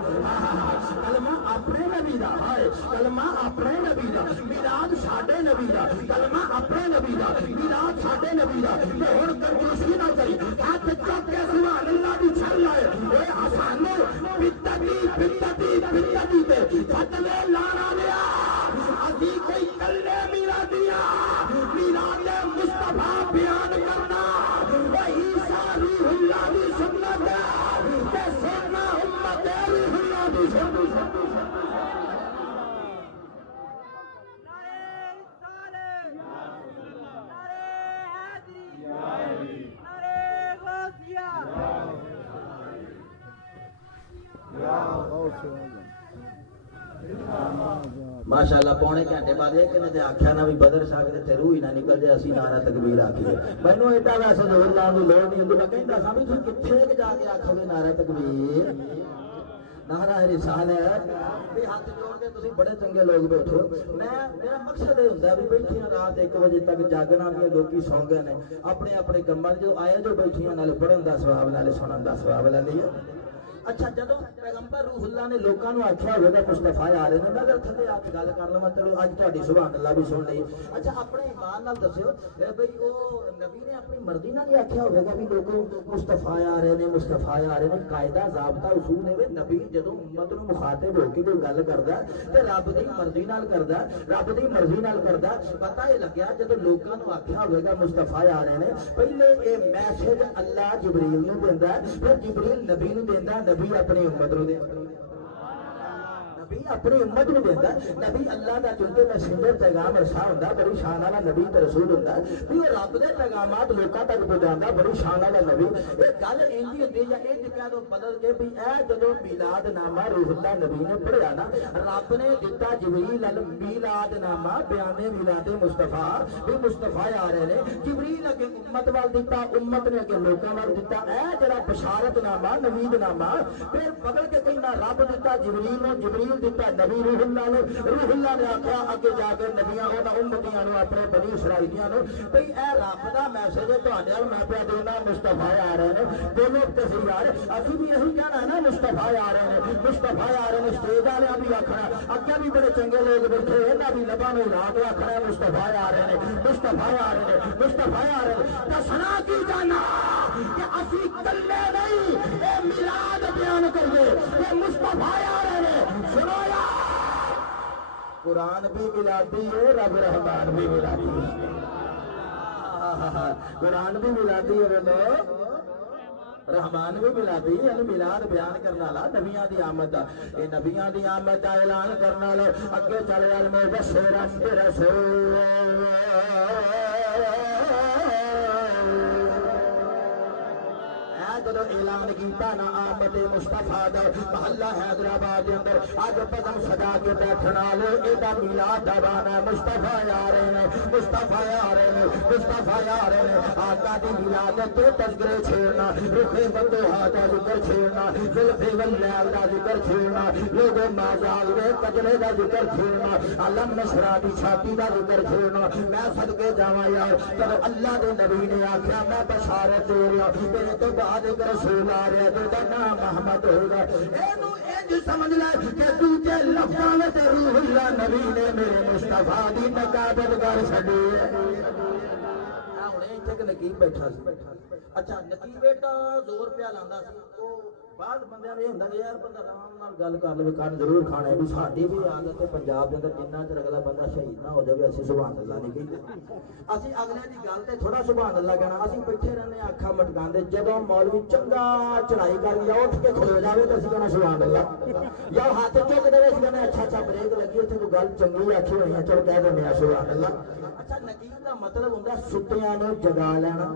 کلمہ اپنے نبی دا ہے کلمہ اپنے نبی دا میلاد ساڈے نبی دا کلمہ اپنے نبی دا میلاد ساڈے نبی دا تے ہن کنجوسی نہ کری ہاتھ چک کے سبحان اللہ دی چھل لائے اوے آسانو بدتی تے فتوے لانا لیا ابھی کوئی کلے میلادیا میلاد مصطفیٰ بیان کرنا وہ عیسیٰ روح اللہ دی سنت تے سننا امت روح اللہ دی سنت ماشاءاللہ پونے گھنٹے بعد ایک نے آخیا نہ بھی بدر سکتے تے روح ہی نہ نکل جائے اسی نعرہ تکبیر آکھیے مینوں ایڈا ویسے زور لاؤن دی لوڑ نہیں ہوندی میں کہندا سا بھی تسی کتھے جا کے آکھو گے نعرہ تکبیر نعرہ رسالت بھی ہاتھ جوڑ کے تسی بڑے چنگے لوگ بیٹھو میرا مقصد یہ ہوندا بھی بیٹھیاں رات 1 بجے تک جاگنا بھی لوکی سو گئے نے اپنے اپنے کماں جو آئے جو بیٹھیاں نال پڑھن دا ثواب نال سنن دا ثواب لے لیا اچھا جدو پیغمبر روح اللہ نے لوگوں نے آخیا ہوگا مصطفیٰ آ رہے ہیں میں اگر تھلے آ کے گل کر لوا چلو اج تہاڈی سبحان اللہ بھی سن لی اچھا اپنے ایمان نال دسیو بھئی وہ نبی نے اپنی مرضی نال ہی آخیا ہوگا بھی لوگوں مصطفیٰ آ رہے ہیں مصطفیٰ آ رہے ہیں قاعدہ ضابطہ اصول ہے نبی جدو امت نو مخاطب ہو کے کوئی گل کردا تے رب دی مرضی نال کردا رب دی مرضی نال کردا پتہ یہ لگیا جدو لوگوں نے آخیا ہوگا مصطفیٰ آ رہے ہیں پہلے یہ میسج اللہ جبریل نو دیندا ہے پھر جبریل نبی نو دیندا نبی اپنی امت نو دے نبی اپنی امت نو دیندا نبی اللہ دا چونکہ میسنجر پیغام رسا ہوندا بڑی شان والا نبی تے رسول ہوندا بھی وہ رب دے پیغامات لوکاں تک پہنچاوندا بڑی شان والا نبی یہ گل اینجی ہوندی یا اے کہہ دو بدل کے بھی اے جدوں میلاد نامہ روح اللہ نبی نے پڑھیا نا رب نے دتا جبریل ال میلاد نامہ بیان میلاد مصطفیٰ بھی مصطفیٰ آ رہے نے جبریل اگے امت وال دتا امت نے اگے لوکاں وال دتا اے جڑا بشارت نامہ نوید نامہ پھر بدل کے کہنا رب دتا جبریل نو جبریل دتا نبی روح اللہ نے آخیا اگے جا کے نبیاں انہاں امتیاں نو اپنے بنی اسرائیلیاں نو بھئی اے رب دا میسج ہے تہاڈے نال میں پیا دینا مصطفیٰ آ رہے ہیں بولو تے صحیح یار اسی بھی یہی کہنا ہے نا مصطفیٰ آ رہے ہیں مصطفیٰ آ رہے ہیں اسٹیج والے بھی آخنا اگے بھی بڑے چنگے لوگ بیٹھے انہاں بھی لباں نوں لا کے آخنا ہے مصطفیٰ آ رہے ہیں مصطفیٰ آ رہے ہیں مصطفیٰ آ رہے ہیں دسنا کی جانا کہ اسی کلے نہیں اے میلاد بیان کریے کہ مصطفیٰ آ رہے ہیں سنو قرآن بھی ملادی ہے رب رحمان بھی ملادی ہے قرآن بھی ملادی ہے رحمان بھی ملادی یعنی میلاد بیان کرنا لا نبیاں دی آمد دا اے نبیاں دی آمد دا اعلان کرنا لا اگے چلے ال میں بشیرن برسول جدو اعلان کیتا نا آمد مصطفیٰ دا محلہ حیدرآباد دے اندر اج پدم سجا کے بیٹھن والے ایدا میلاد دا بانا مصطفیٰ آ رہے ہیں مصطفیٰ آ رہے ہیں مصطفیٰ آ رہے ہیں آقا دی میلاد تے تذکرے چھیڑنا رخ بندوہا دا ذکر چھیڑنا زلف واللیل دا ذکر چھیڑنا لوگ مازال دے کجلے دا ذکر چھیڑنا علم نشرا دی چھاتی دا ذکر چھیڑنا میں صدقے جاواں یار چلو اللہ دے نبی نے آکھیا میں بشارت دے رہا میرے تو بعد رسول آ رہے تو دا نام محمد ہوگا اینو انج سمجھ لے کہ دوجے لفظاں وچ روح اللہ نبی نے میرے مصطفیٰ دی مقابل کر چھڈی ہے ہن ایتھے کہ نقیب بیٹھا سی اچھا نقیب بیٹا زور پیا لاندا سی او بعض بندیاں نے ہوندا کہ یار بندہ آرام نال گل کر لے کان ضرور کھانا ہے بھی ساڈی بھی عادت ہے پنجاب دے اندر جنہ چر اگلا بندہ شہید نہ ہو جائے اسی سبحان اللہ نہیں کہندے اسی اگلے دی گل تے تھوڑا سبحان اللہ کہنا اسی بیٹھے رہنے اکھاں مٹکاندے جدوں مولوی چنگا چڑھائی کر لیا اٹھ کے کھلو جاوے تے اسی کہنا سبحان اللہ یا ہاتھ چک دے اسی کہنا اچھا اچھا بریک لگی اتنے کوئی گل چنگی آکھی ہوئی ہے چلو کہہ دیں سبحان اللہ اچھا نقیب دا مطلب ہوندا ستیاں نوں جگا لینا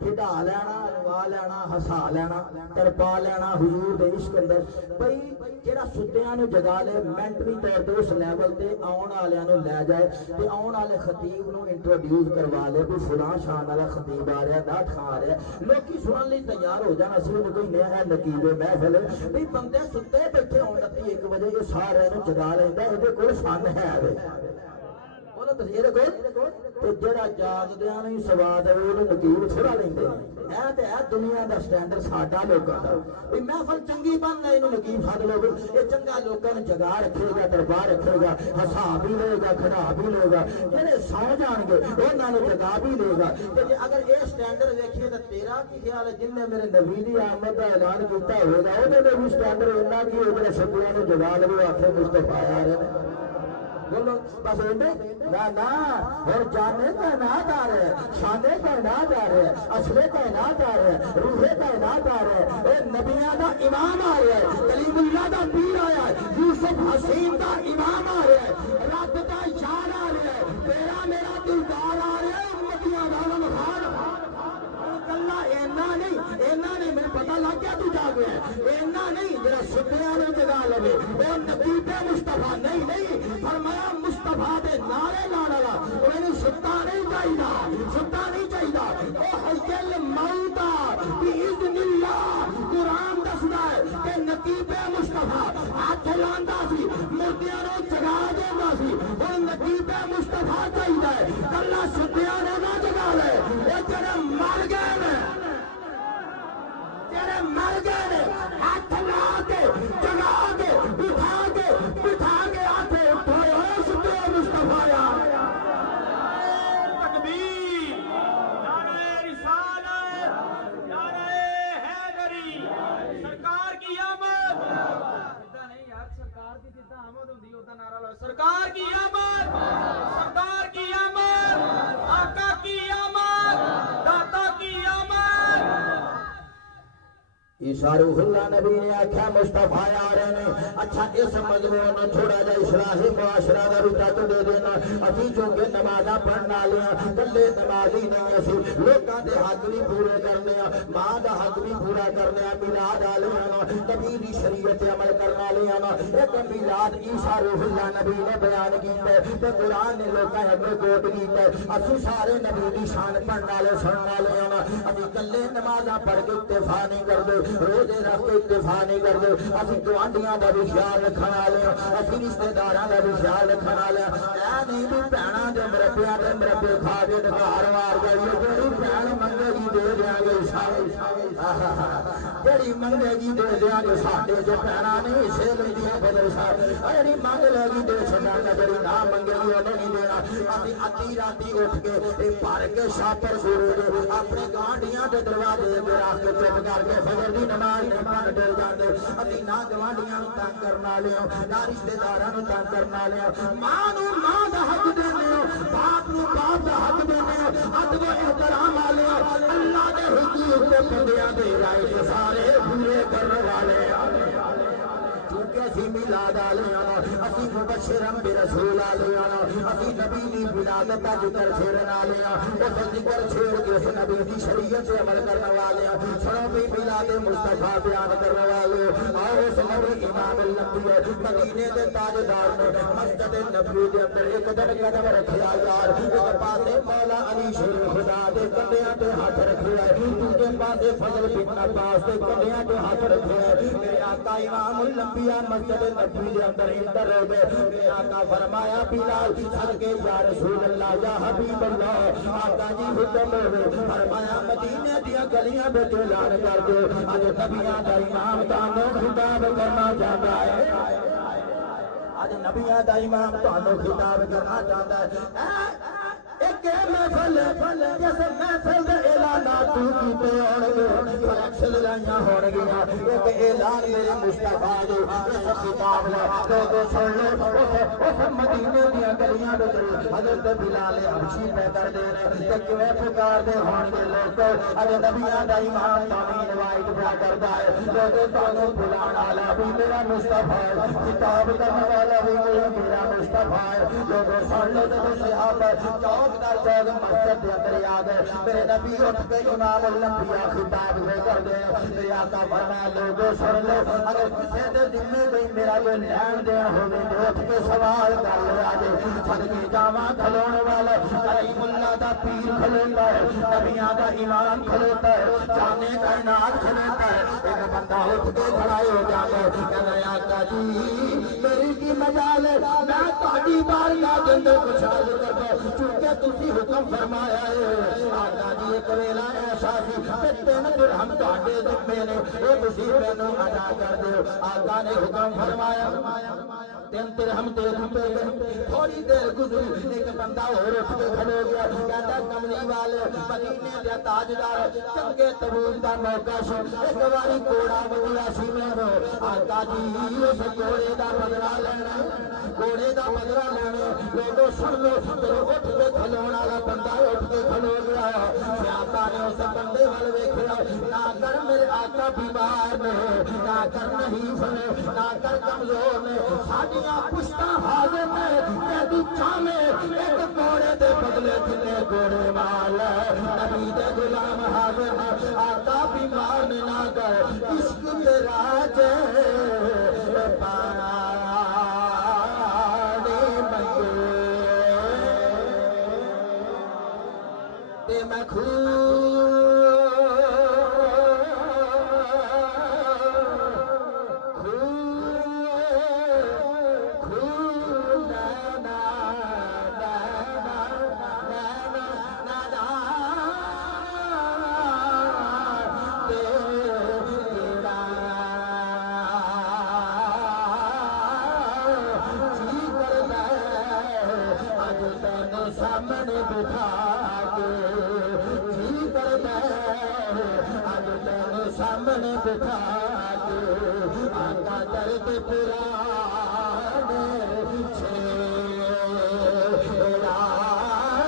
کھڈا لینا روا لینا ہسا لینا تڑپا لینا حضور دے عشق اندر بھئی جڑا ستیاں نو جگا لے مینٹلی طور تے اس لیول تے آن والےاں نو لے جائے تے آن والے خطیب نو انٹروڈیوس کروا لے کوئی فلاں شان والا خطیب آ رہا نعت خواں آ رہا لوکی سنن لئی تیار ہو جان اصل کوئی نیا ہے نقیب محفل بھئی بندے ستے بیٹھے ہون رتی 1 بجے یہ سارے نو جگا لیندا اے کول فن ہے وے بولو تے یہ دیکھو تے جڑا جاگدیاں نہیں سواد ہے وہ نقیب تھوڑا لیندے اے تے ہے دنیا دا سٹینڈرڈ ساڈا لوکاں دا بھئی محفل چنگی بن گئی نو نقیب سد لوگ اے چنگا لوکاں نو جگا رکھے گا دربار رکھے گا ہسا بھی لے گا کھڑا بھی لے گا جڑے سو جان گے انہاں نو جگا بھی لے گا تے اگر اے سٹینڈرڈ ویکھیے تے تیرا کی خیال ہے جن نے میرے نبی دی آمد دا اعلان کیتا ہوے گا او دے بھی سٹینڈرڈ انہاں کی ہو جڑے سکولاں نو جگا لے آکھے مصطفی آ رہے ہیں بولو بس نا اور جانے کائنات آ رہے ہیں شانے کائنات آ رہے ہیں اصلے کائنات آ رہے ہیں روحے کائنات آ رہے ہیں اے نبیاں دا امام آ رہے ہیں کلیم اللہ دا پیر آیا ہے یوسف حسین دا امام آ رہے ہیں رب دا شان آ رہے ہیں تیرا میرا دلدار آ رہے ہیں امتیاں دا غمخار کلا اینا نہیں میرے پتہ لگ گیا تو جا گیا ہے اینا نہیں جرا ستیاں نے جگا لے او نبی مصطفیٰ نہیں فرمایا مصطفیٰ دے نعرے لانا انہیں ستا نہیں چاہیے او حی الموت باذن اللہ قرآن دسدا ہے کہ نقیب مصطفیٰ ہاتھ لاندا سی مردیاں نوں جگا دیندا سی او نقیب مصطفیٰ چاہیے کلا ستیاں نے نہ جگا لے او جڑے مر گئے ہاتھ لا کے جگا کے بٹھا کے آتے اٹھائے ستے مصطفیٰ تکبیر نعرہ رسالت نعرہ حیدری سرکار کی آمد نہیں یار سرکار کی جتنا آمد ہوندی اودا نعرہ لاؤ سرکار کی آمد سردار کی آمد آقا کی آمد داتا کی آمد عیسیٰ روح اللہ نبی نے آکھا مصطفیٰ آ رہے ہیں اچھا اس مضمون نے تھوڑا جا اصلاحی معاشرہ دا رتا تو دے دینا اسی چونکہ نمازاں پڑھنا لیا کلے نمازی نہیں اسی لوکاں دے حق بھی پورے کرنے ماں دا حق بھی پورا کرنے میلاد آلیاں نبی دی شریعت عمل کرنا لیا ایک میلاد عیسیٰ روح اللہ نبی نے بیان کیتا ہے تے قرآن نے لوکاں اگے کوٹ کیتا ہے اسی سارے نبی دی شان پڑھنا لے سننا لیا ابھی کلے نمازاں پڑھ کے اکتفا نہیں کر دے روزے رکھ کے اکتفا نہیں کر دے اسی گوانڈیاں دا بھی خیال رکھن والے اسی رشتے داراں دا بھی خیال رکھن والے اے نہیں بھی بھੈਣਾں دے مربیاں دے مربے کھا کے ڈکار مار گئی جڑی بھੈਣ منگے گی دے دیاں گے جڑی منگے گی دے دیاں گے ساڈے جو بھੈਣاں نہیں حصے لیندیاں بدل صاحب جڑی منگ لے گی دے چھڈاں جڑی نہ منگے گی انہوں نہیں دینا اسی ادھی راتی اٹھ کے اے بھر کے شاپر گرو دے اپنے گوانڈیاں دے دروازے تے رکھ کے چپ کر کے فجر نماز نہیں پڑھ ڈر جاندے ابھی نہ گوانڈیاں نوں تنگ کرنا لیا نہ رشتے داراں نوں تنگ کرنا لیا ماں نوں ماں دا حق دیندے ہو باپ نوں باپ دا حق دیندے ہو ادب و احترام والے اللہ دے حقوق تے بندیاں دے رائے سارے پورے کرنے والے کیونکہ اسی میلاد آلیاں اسی مبشرم برسول آلیاں اسی نبی دی ولادت دا ذکر چھیڑن آلیاں اس ذکر چھیڑ کے اس نبی دی شریعت سے عمل کرنے والے سنو بھی میلاد مصطفیٰ بیان کرنے والے آؤ اس نبی امام الانبیاء مدینے دے تاجدار نے مسجد نبوی دے اندر ایک دن قدم رکھیا یار ایک پاسے مولا علی شیر خدا دے کنڈیاں تے ہاتھ رکھیا دوسرے پاسے فضل بن عباس دے کنڈیاں تے ہاتھ رکھیا میرے آقا امام الانبیاء مسجد نبوی دے اندر انٹر ہو گئے میرے آقا فرمایا بلال صدقے یا رسول اللہ یا حبیب اللہ آقا جی حکم ہوئے فرمایا مدینے دیا گلیاں بے اعلان کر دو آج نبیاں دا امام تانوں خطاب کرنا چاہتا ہے آج نبیاں دا امام تانوں خطاب کرنا چاہتا ہے ایک محفل جیسے محفل دے اعلانات کیتے ہونگے فلیکس لڑائیاں ہونگیاں ایک اعلان میرے مصطفیٰ دے اس خطاب دا تو سن لو اس مدینے دیا گلیاں دے حضرت بلال حبشی میں کر دے کہ کیویں پکار دے ہونگے لوگ اے نبیاں دا امام تانی روایت پیا کردا ہے لوگ تانوں بلان والا بھی میرا مصطفیٰ خطاب کرنے والا بھی میرا مصطفیٰ لوگ سن لو تے صحابہ چود مسجد دے اندر یاد ہے میرے نبی اٹھ کے امام الانبیاء خطاب سے کر دے میرے آقا فرمایا لوگوں سن لو اگر کسی دے ذمے کوئی میرا کوئی لین دین ہوے تے اٹھ کے سوال کر لیا جے صدقے جاواں کھلون والا کریم اللہ دا پیر کھلوتا ہے نبیاں دا امام کھلوتا ہے جانے کائنات کھلوتا ہے ایک بندہ اٹھ کے کھڑا ہو جاتا ہے کہنا یا آقا جی میری کی مجال ہے میں تہاڈی بارگاہ دے اندر کچھ عرض کردا چونکہ تسی حکم فرمایا ہے آقا جی ایک ویلا ایسا سی کہ 3 درہم تہاڈے ذمے نے او تسی مینوں ادا کر دیو آقا نے حکم فرمایا 3 درہم دے دتے تھوڑی دیر گزری ایک بندہ اور اٹھ کے کھڑو گیا کہندا کملی والے مدینے دے تاجدار چنگے تبوک دا موقع سی ایک واری کوڑا ودیا سی مینوں آقا جی اس کوڑے دا بدلہ لینا کوڑے دا بدلہ لینا لوگوں سن لو اٹھ کے کھلون والا بندہ اٹھ کے کھلو گیا آقا نے اس بندے ول ویکھیا نہ کر میرے آقا بیمار نے نہ کر نہیں سنے نہ کر کمزور نے ساڈیاں پشتاں حاضر نے تیری چاہے ایک کوڑے دے بدلے کنے کوڑے مال نبی دے غلام حاضر نے آقا بیمار نے نہ کر عشق تیرا جے پانے منگے تے میں سامنے بٹھا کے جی کرتا ہے آج تیرے سامنے بٹھا کے آقا درد پرانے چھیڑا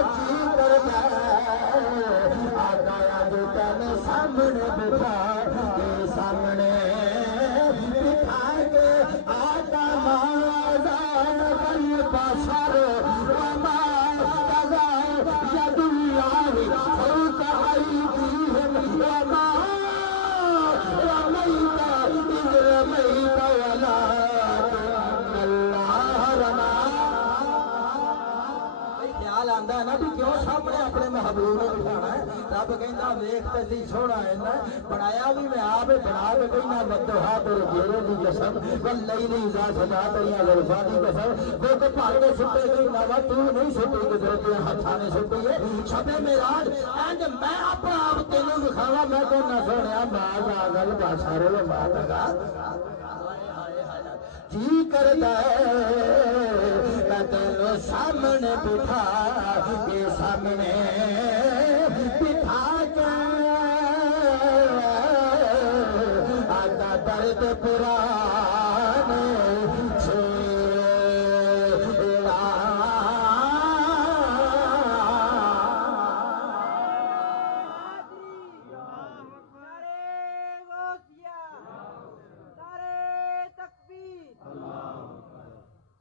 جی کرتا ہے آقا آج تیرے سامنے بٹھا کے سامنے بٹھا کے آقا مازا بل بسر اپنے محبوب نے بٹھانا ہے رب کہندا ویکھ تے سی سونا ہے بنایا بھی میں آپ بنا کے کہنا بدوہا تیرے جیرے دی قسم واللیل اذا سجا تیرا زلفا دی قسم وہ کہ بھاگ کے سٹے گئی نوا تو نہیں سٹی قدرت کے ہاتھاں نے سٹی ہے شب معراج اینج میں اپنا آپ تینوں دکھاواں میں تو نہ سنیا باز آگل باشارے لے بات لگا جی کرتا ہے میں تینوں سامنے بٹھا کے سامنے بٹھا کے آقا درد پرانے چھیڑا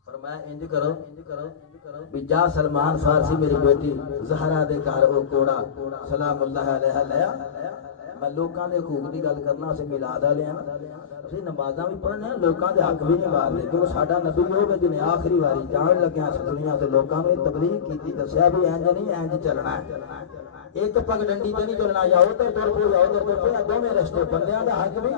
فرمایا انج کرو بھی جا سلمان فارسی میری بیٹی زہرا دے گھر او کوڑا سلام اللہ علیہ لیا میں لوکاں دے حقوق دی گل کرنا اسی میلاد والے ہیں اسی نمازاں بھی پڑھنے ہیں لوکاں دے حق بھی نہیں مارنے کیوں ساڈا نبی ہوے جنے آخری واری جان لگیا اس دنیا تے لوکاں نوں تبلیغ کیتی دسیا بھی انج نہیں انج چلنا ہے ایک پگ ڈنڈی تے نہیں چلنا یا ادھر تر پو یا ادھر تر پو دوویں رستے بندیاں دا حق بھی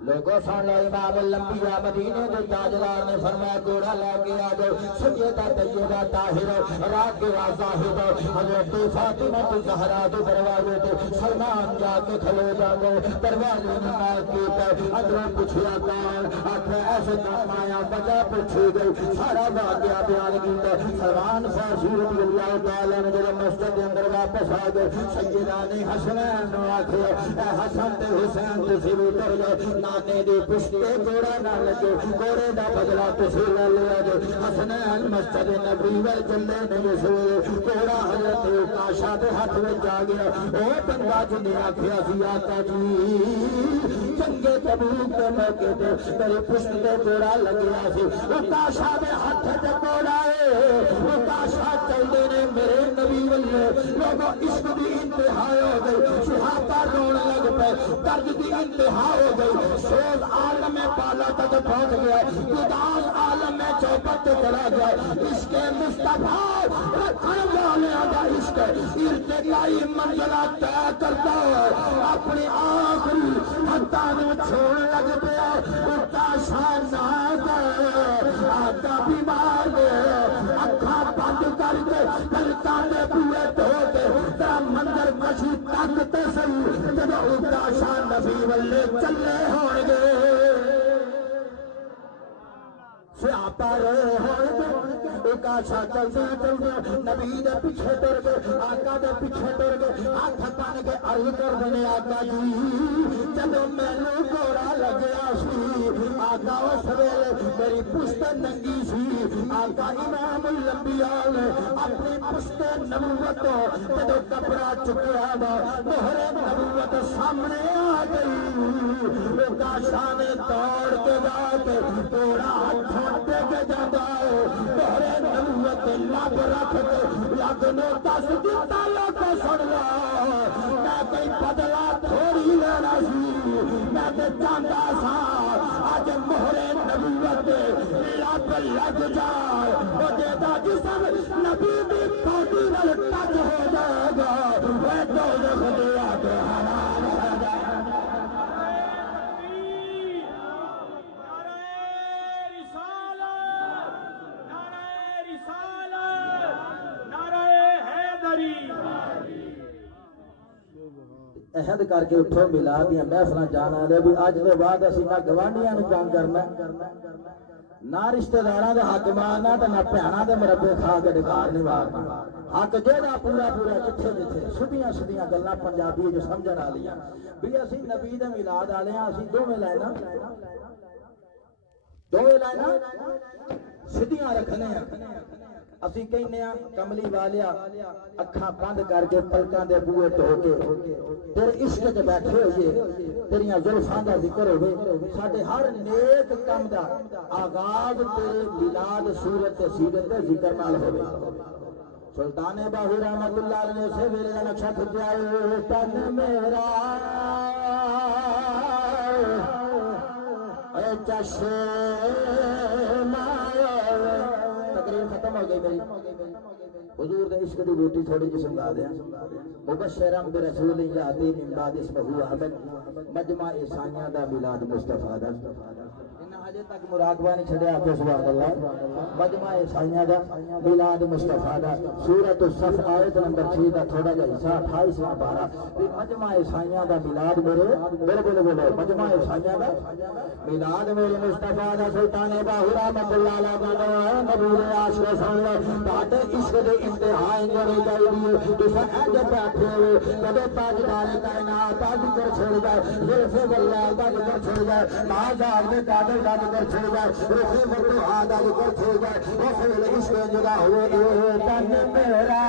لوگوں سن لو امام الانبیاء مدینے دے تاجدار نے فرمایا گھوڑا لے کے آ جاؤ سیدہ طیبہ طاہرہ راکبہ زاہدہ حضرت فاطمہ الزہرا کے دروازے تے سلمان جا کے کھلو جاندے دروازے نماز کیتا اندروں پوچھیا کون آکھے ایسے کام آیا وجہ پوچھی گئی سارا واقعہ بیان کیتا سلمان فارسی رضی اللہ تعالی عنہ جب مسجد کے اندر واپس آ گئے سیدہ نے حسنین نو آکھیا اے حسن تے حسین تسی بھی اتر جاؤ نانے دی پشتے گھوڑا نہ لگے گھوڑے دا بدلہ تسی لے لیا جو حسنین مسجد نبوی ول چلے نے رسول گھوڑا حضرت کاشا دے ہاتھ وچ آ گیا او بندہ جنے آکھیا سی آقا جی جنگے تبوک کے موقع تے تیری پشت تے کوڑا لگیا سی کاشا دے ہاتھ تے کوڑا ہے کاشا چلدے نے میرے نبی والے لوگوں عشق دی انتہا ہو گئی صحابہ رون لگ پے درد دی انتہا ہو گئی سوز عالم بالا تک پہنچ گیا گداز عالم چوپٹ چلا گیا عشق مصطفیٰ رکھنے والے دا عشق ارتقائی منزلہ طے کرتا ہے اپنی آخری حتہ نو چھوڑ لگ پیا اٹھا شاہزاد آدھا بیمار دے اکھاں بند کر کے پلکاں دے بوئے دھو کے تیرا مندر مشی تک تے سہی جب اٹھا شاہ نبی والے چلے ہون گے سیاپا رہے ہون گے کاشا چلدے چلدے نبی دے پیچھے ٹر گئے آقا دے پیچھے ٹر گئے ہاتھ بن کے عرض کر دینے آقا جی جب مینوں کوڑا لگیا سی آقا اس ویلے میری پشت ننگی سی آقا امام الانبیاء نے اپنی پشت نبوت جدو کپڑا چکیا وا مہر نبوت سامنے آ گئی کاشا نے دوڑ کے جا کے کوڑا ہاتھوں تے کے جاتا ہے مہر نبوت لب رکھ کے لگ نو دس دیتا لوگ سن لا میں کوئی بدلا تھوڑی لینا سی میں تے جاندا سا اج مہر نبوت لب لگ جائے او جیدا جسم نبی دی باڈی نال ٹچ ہو جائے گا اے دوزخ دے اگ حرام ہو جائے عہد کر کے اٹھو ملا دیا محفل جان والے بھی اج تو بعد اسی نہ گوانڈیاں نوں تنگ کرنا نہ رشتہ داراں دے حق مارنا تے نہ بھیڑاں دے مربے کھا کے ڈکار نہیں مارنا حق جہاں پورا پورا جتھے جتھے سدیاں سدیاں گلاں پنجابی جو سمجھن والیاں بھی اسی نبی دے میلاد والے ہاں اسی دوویں لائناں سدیاں رکھنے ہیں اسی کہنے ہیں کملی والیا اکھاں بند کر کے پلکاں دے بوئے دھو کے تیرے عشق تے بیٹھے ہوئے تیریاں زلفاں دا ذکر ہوئے ساڈے ہر نیک کم دا آغاز تیرے میلاد صورت تے سیرت تے ذکر نال ہوئے سلطان باہو رحمت اللہ علیہ سے ویلے دا نقشہ کھچیا اے تن میرا اے چشم تقریر ختم ہو گئی میری حضور دے عشق دی بوٹی تھوڑی جی سنگا دیا مبشرم برسول یاتی من بعد اسمہ احمد مجمع عیسائیاں دا میلاد مصطفیٰ دا انہاں اجے تک مراقبہ نہیں چھڑیا کہ سبحان اللہ مجمع عیسائیاں دا میلاد مصطفیٰ دا سورۃ الصف آیت نمبر 6 دا تھوڑا جا حصہ 28واں پارہ مجمع عیسائیاں دا میلاد میرے بولو مجمع عیسائیاں دا میلاد میرے مصطفیٰ دا سلطان باہو رحمت اللہ علیہ نبی دے عاشق سن لے بات عشق دے انتہا انجڑے چاہیے تساں اج بیٹھے ہو کدے تاجدار کائنات دا ذکر چھوڑ جائے زلف اللہ دا ذکر چھوڑ جائے مازار دے قادر دا ذکر چھوڑ جائے روح مرتضی دا ذکر چھوڑ جائے رسول عشق جدا ہوئے اے تن میرا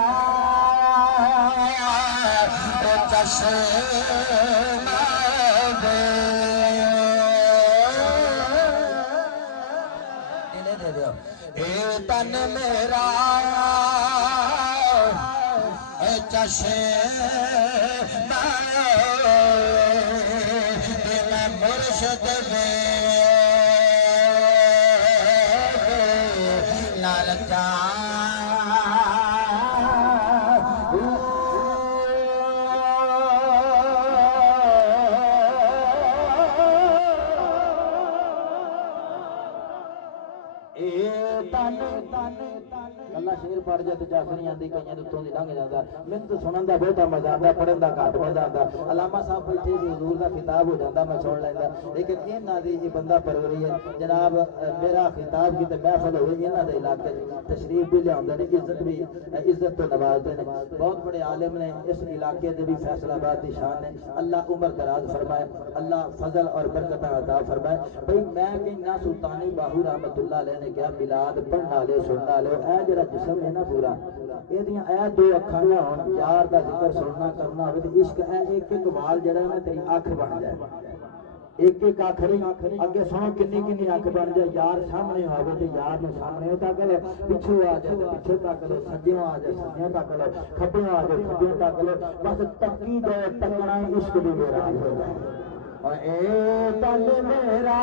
چشم دے اے تن میرا اے چشم میں مرشد لالتا اللہ شیر پڑھ جائے تو جعفر نہیں آتی کئی اتوں کی لنگ جاتا مجھے تو سنن کا بہت مزہ آتا پڑھن کا گھٹ مزہ آتا علامہ صاحب بیٹھے سی حضور کا خطاب ہو جاتا میں سن لینا لیکن یہاں دی یہ بندہ پروری ہے جناب میرا خطاب کی محفل ہوئی یہاں دے علاقے تشریف بھی لیا نے عزت بھی عزت تو نوازتے ہیں بہت بڑے عالم نے اس علاقے دے بھی فیصل آباد کی شان ہے اللہ عمر دراز فرمائے اللہ فضل اور برکت عطا فرمائے بھائی میں کہنا سلطانی باہو رحمت اللہ علیہ نے کیا میلاد پڑھنا والے سننا والے اے جڑا جسم ہے نا پورا یہ دو اکھاں نہ ہون یار دا ذکر سننا کرنا ہوئے عشق اے ایک ایک وال جڑا ہے تیری اکھ بن جائے ایک ایک اکھ نہیں اگے سنو کنی کنی اکھ بن جائے یار سامنے آوے تے یار نو سامنے تک لو پیچھے آ جائے پیچھے تک لو سجیوں آ جائے سجیوں تک لو کھبیوں آ جائے کھبیوں تک لو بس تکی جائے تکنا عشق دی میرا ہو جائے اور اے تن میرا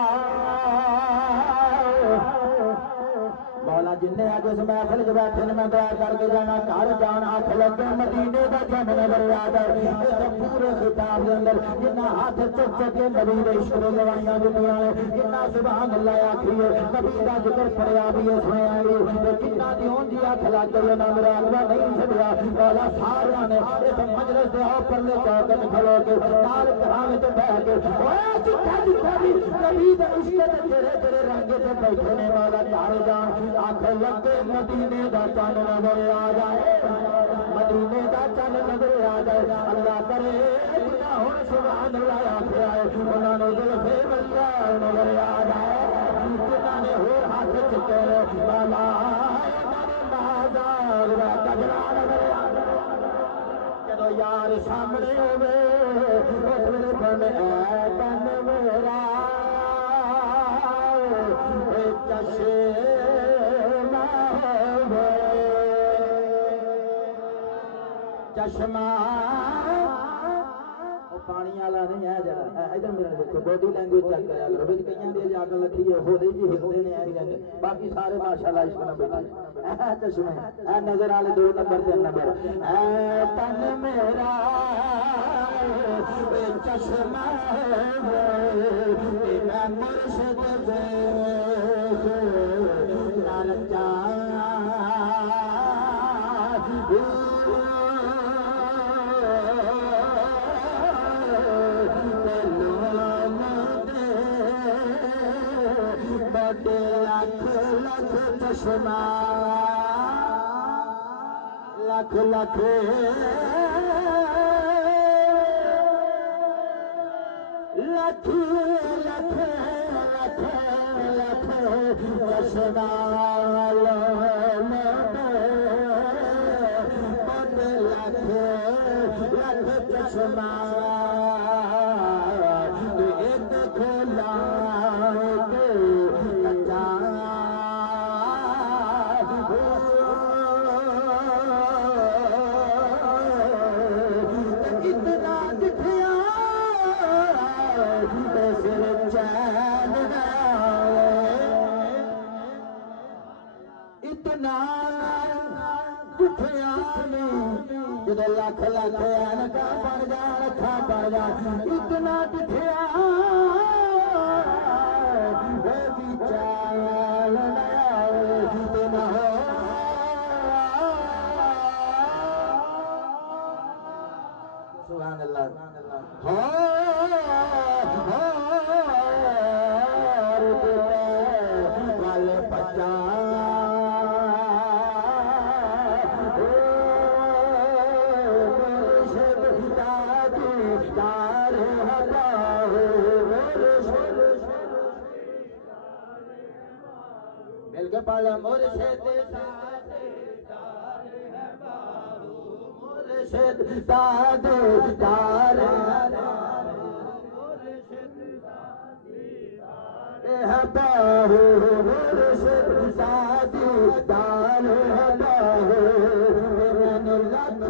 مولا جن اج اس محفل چ بیٹھے نے میں دعا کر کے جانا گھر جان اکھ لگے مدینے دا جن نظر یاد ہے پورے خطاب دے اندر جنہ ہاتھ چک چک کے نبی دے عشق دے گواہیاں دتیاں نے جنہ سبحان اللہ آکھیے نبی دا ذکر پڑھیا بھی سنیا بھی تے جنہ دی اونجی ہاتھ لگ گئی نہ میرا اللہ نہیں چھڈیا مولا سارے نے اس مجلس دے اوپر لے چوکٹ کھلو کے نال گھراں وچ بیٹھ کے اوے جتھا جتھا بھی نبی دا عشق دے تیرے تیرے رنگ تے بیٹھے نے مولا گھر جان آنکھ لگے مدینے دا چن نظر آ جائے مدینے دا چن نظر آ جائے اللہ کرے جنہ ہن سبحان اللہ آکھیا ہے انہاں نوں زلفے اللہ نظر آ جائے جنہاں نے ہور ہاتھ چکے مولا انہاں نے بازار دا کجرا نظر آ جائے جدوں یار سامنے ہوے اس ویلے بنے اے تن میرا اے چشمہ پانی والا نہیں ہے جڑا ادھر میرا دیکھو باڈی لینگویج چیک کریا کرو وچ کئیاں دی اجازت لکھی ہے ہو دی جی ہلدے نے ایسی گل باقی سارے ماشاءاللہ عشق نال بیٹھے اے چشمے اے نظر والے 2 نمبر 3 نمبر اے تن میرا اے چشمہ اے میں مرشد دیکھ نال چا لکھ لکھ چشمہ لکھ لکھ لکھ لکھ لکھ لکھ چشمہ لکھ لکھ چشمہ ایک کھولا جدو لکھ لکھ اینکا بن جان اکھاں بن جان اتنا دکھیا چال نہ ہو سبحان اللہ والے بچا پالا مرشد مرشد داد دار ہے باہو مرشد داد دار ہے باہو میں لکھ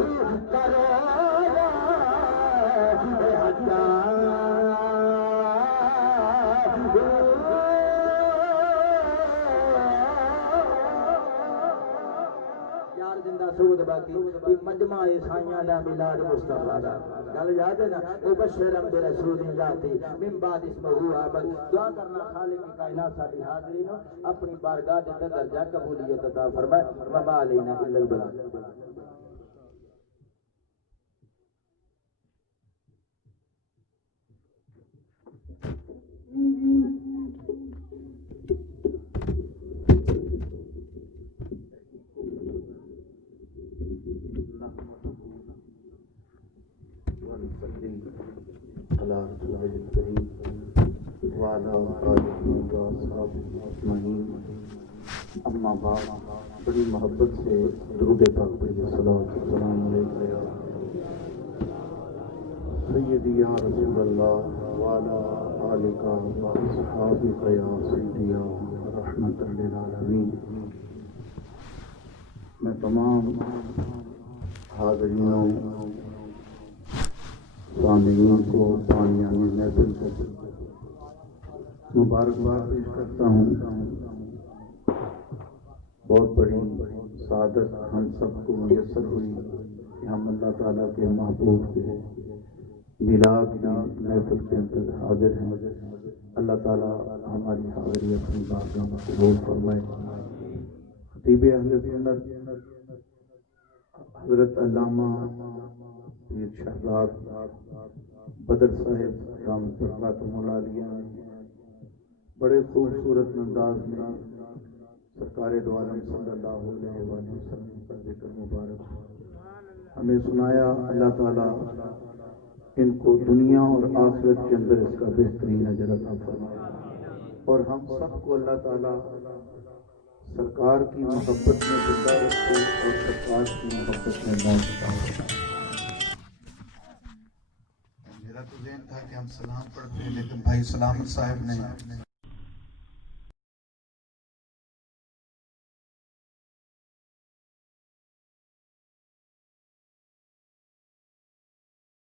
کرو باقی مجمع عیسائیاں دا میلاد مصطفیٰ دا گل یاد ہے نا مبشرا برسول ذاتی من بعد اسمہ احمد دعا کرنا خالق کی کائنات ساری حاضرین اپنی بارگاہ دے درجہ قبولیت عطا فرمائے وما علینا الا البلاغ اما بعد بڑی محبت سے درود پاک پڑھیے صلوات و سلام علیہ سیدی یا رسول اللہ وعلا آلکا و اصحابکا یا سیدی یا رحمت للعالمین. میں تمام حاضرینوں سامعین کو پانیانی محفل کو مبارکباد پیش کرتا ہوں. بہت بڑی سعادت ہم سب کو میسر ہوئی کہ ہم اللہ تعالیٰ کے محبوب کے میلاد کی محفل کے اندر حاضر ہیں. اللہ تعالیٰ ہماری حاضری اپنی بارگاہ میں قبول فرمائے. خطیب اہل سنت حضرت علامہ پیر شہزاد بدر صاحب رحمۃ برکاتہ العالیہ بڑے خوبصورت انداز میں سرکار دو عالم صلی اللہ علیہ وآلہ وسلم کا ذکر مبارک ہمیں سنایا. اللہ تعالیٰ ان کو دنیا اور آخرت کے اندر اس کا بہترین اجر عطا فرمائے اور ہم سب کو اللہ تعالیٰ سرکار کی محبت میں زندہ رکھے اور سرکار کی محبت میں موت عطا فرمائے. میرا تو ذہن تھا کہ ہم سلام پڑھتے ہیں لیکن بھائی سلامت صاحب نے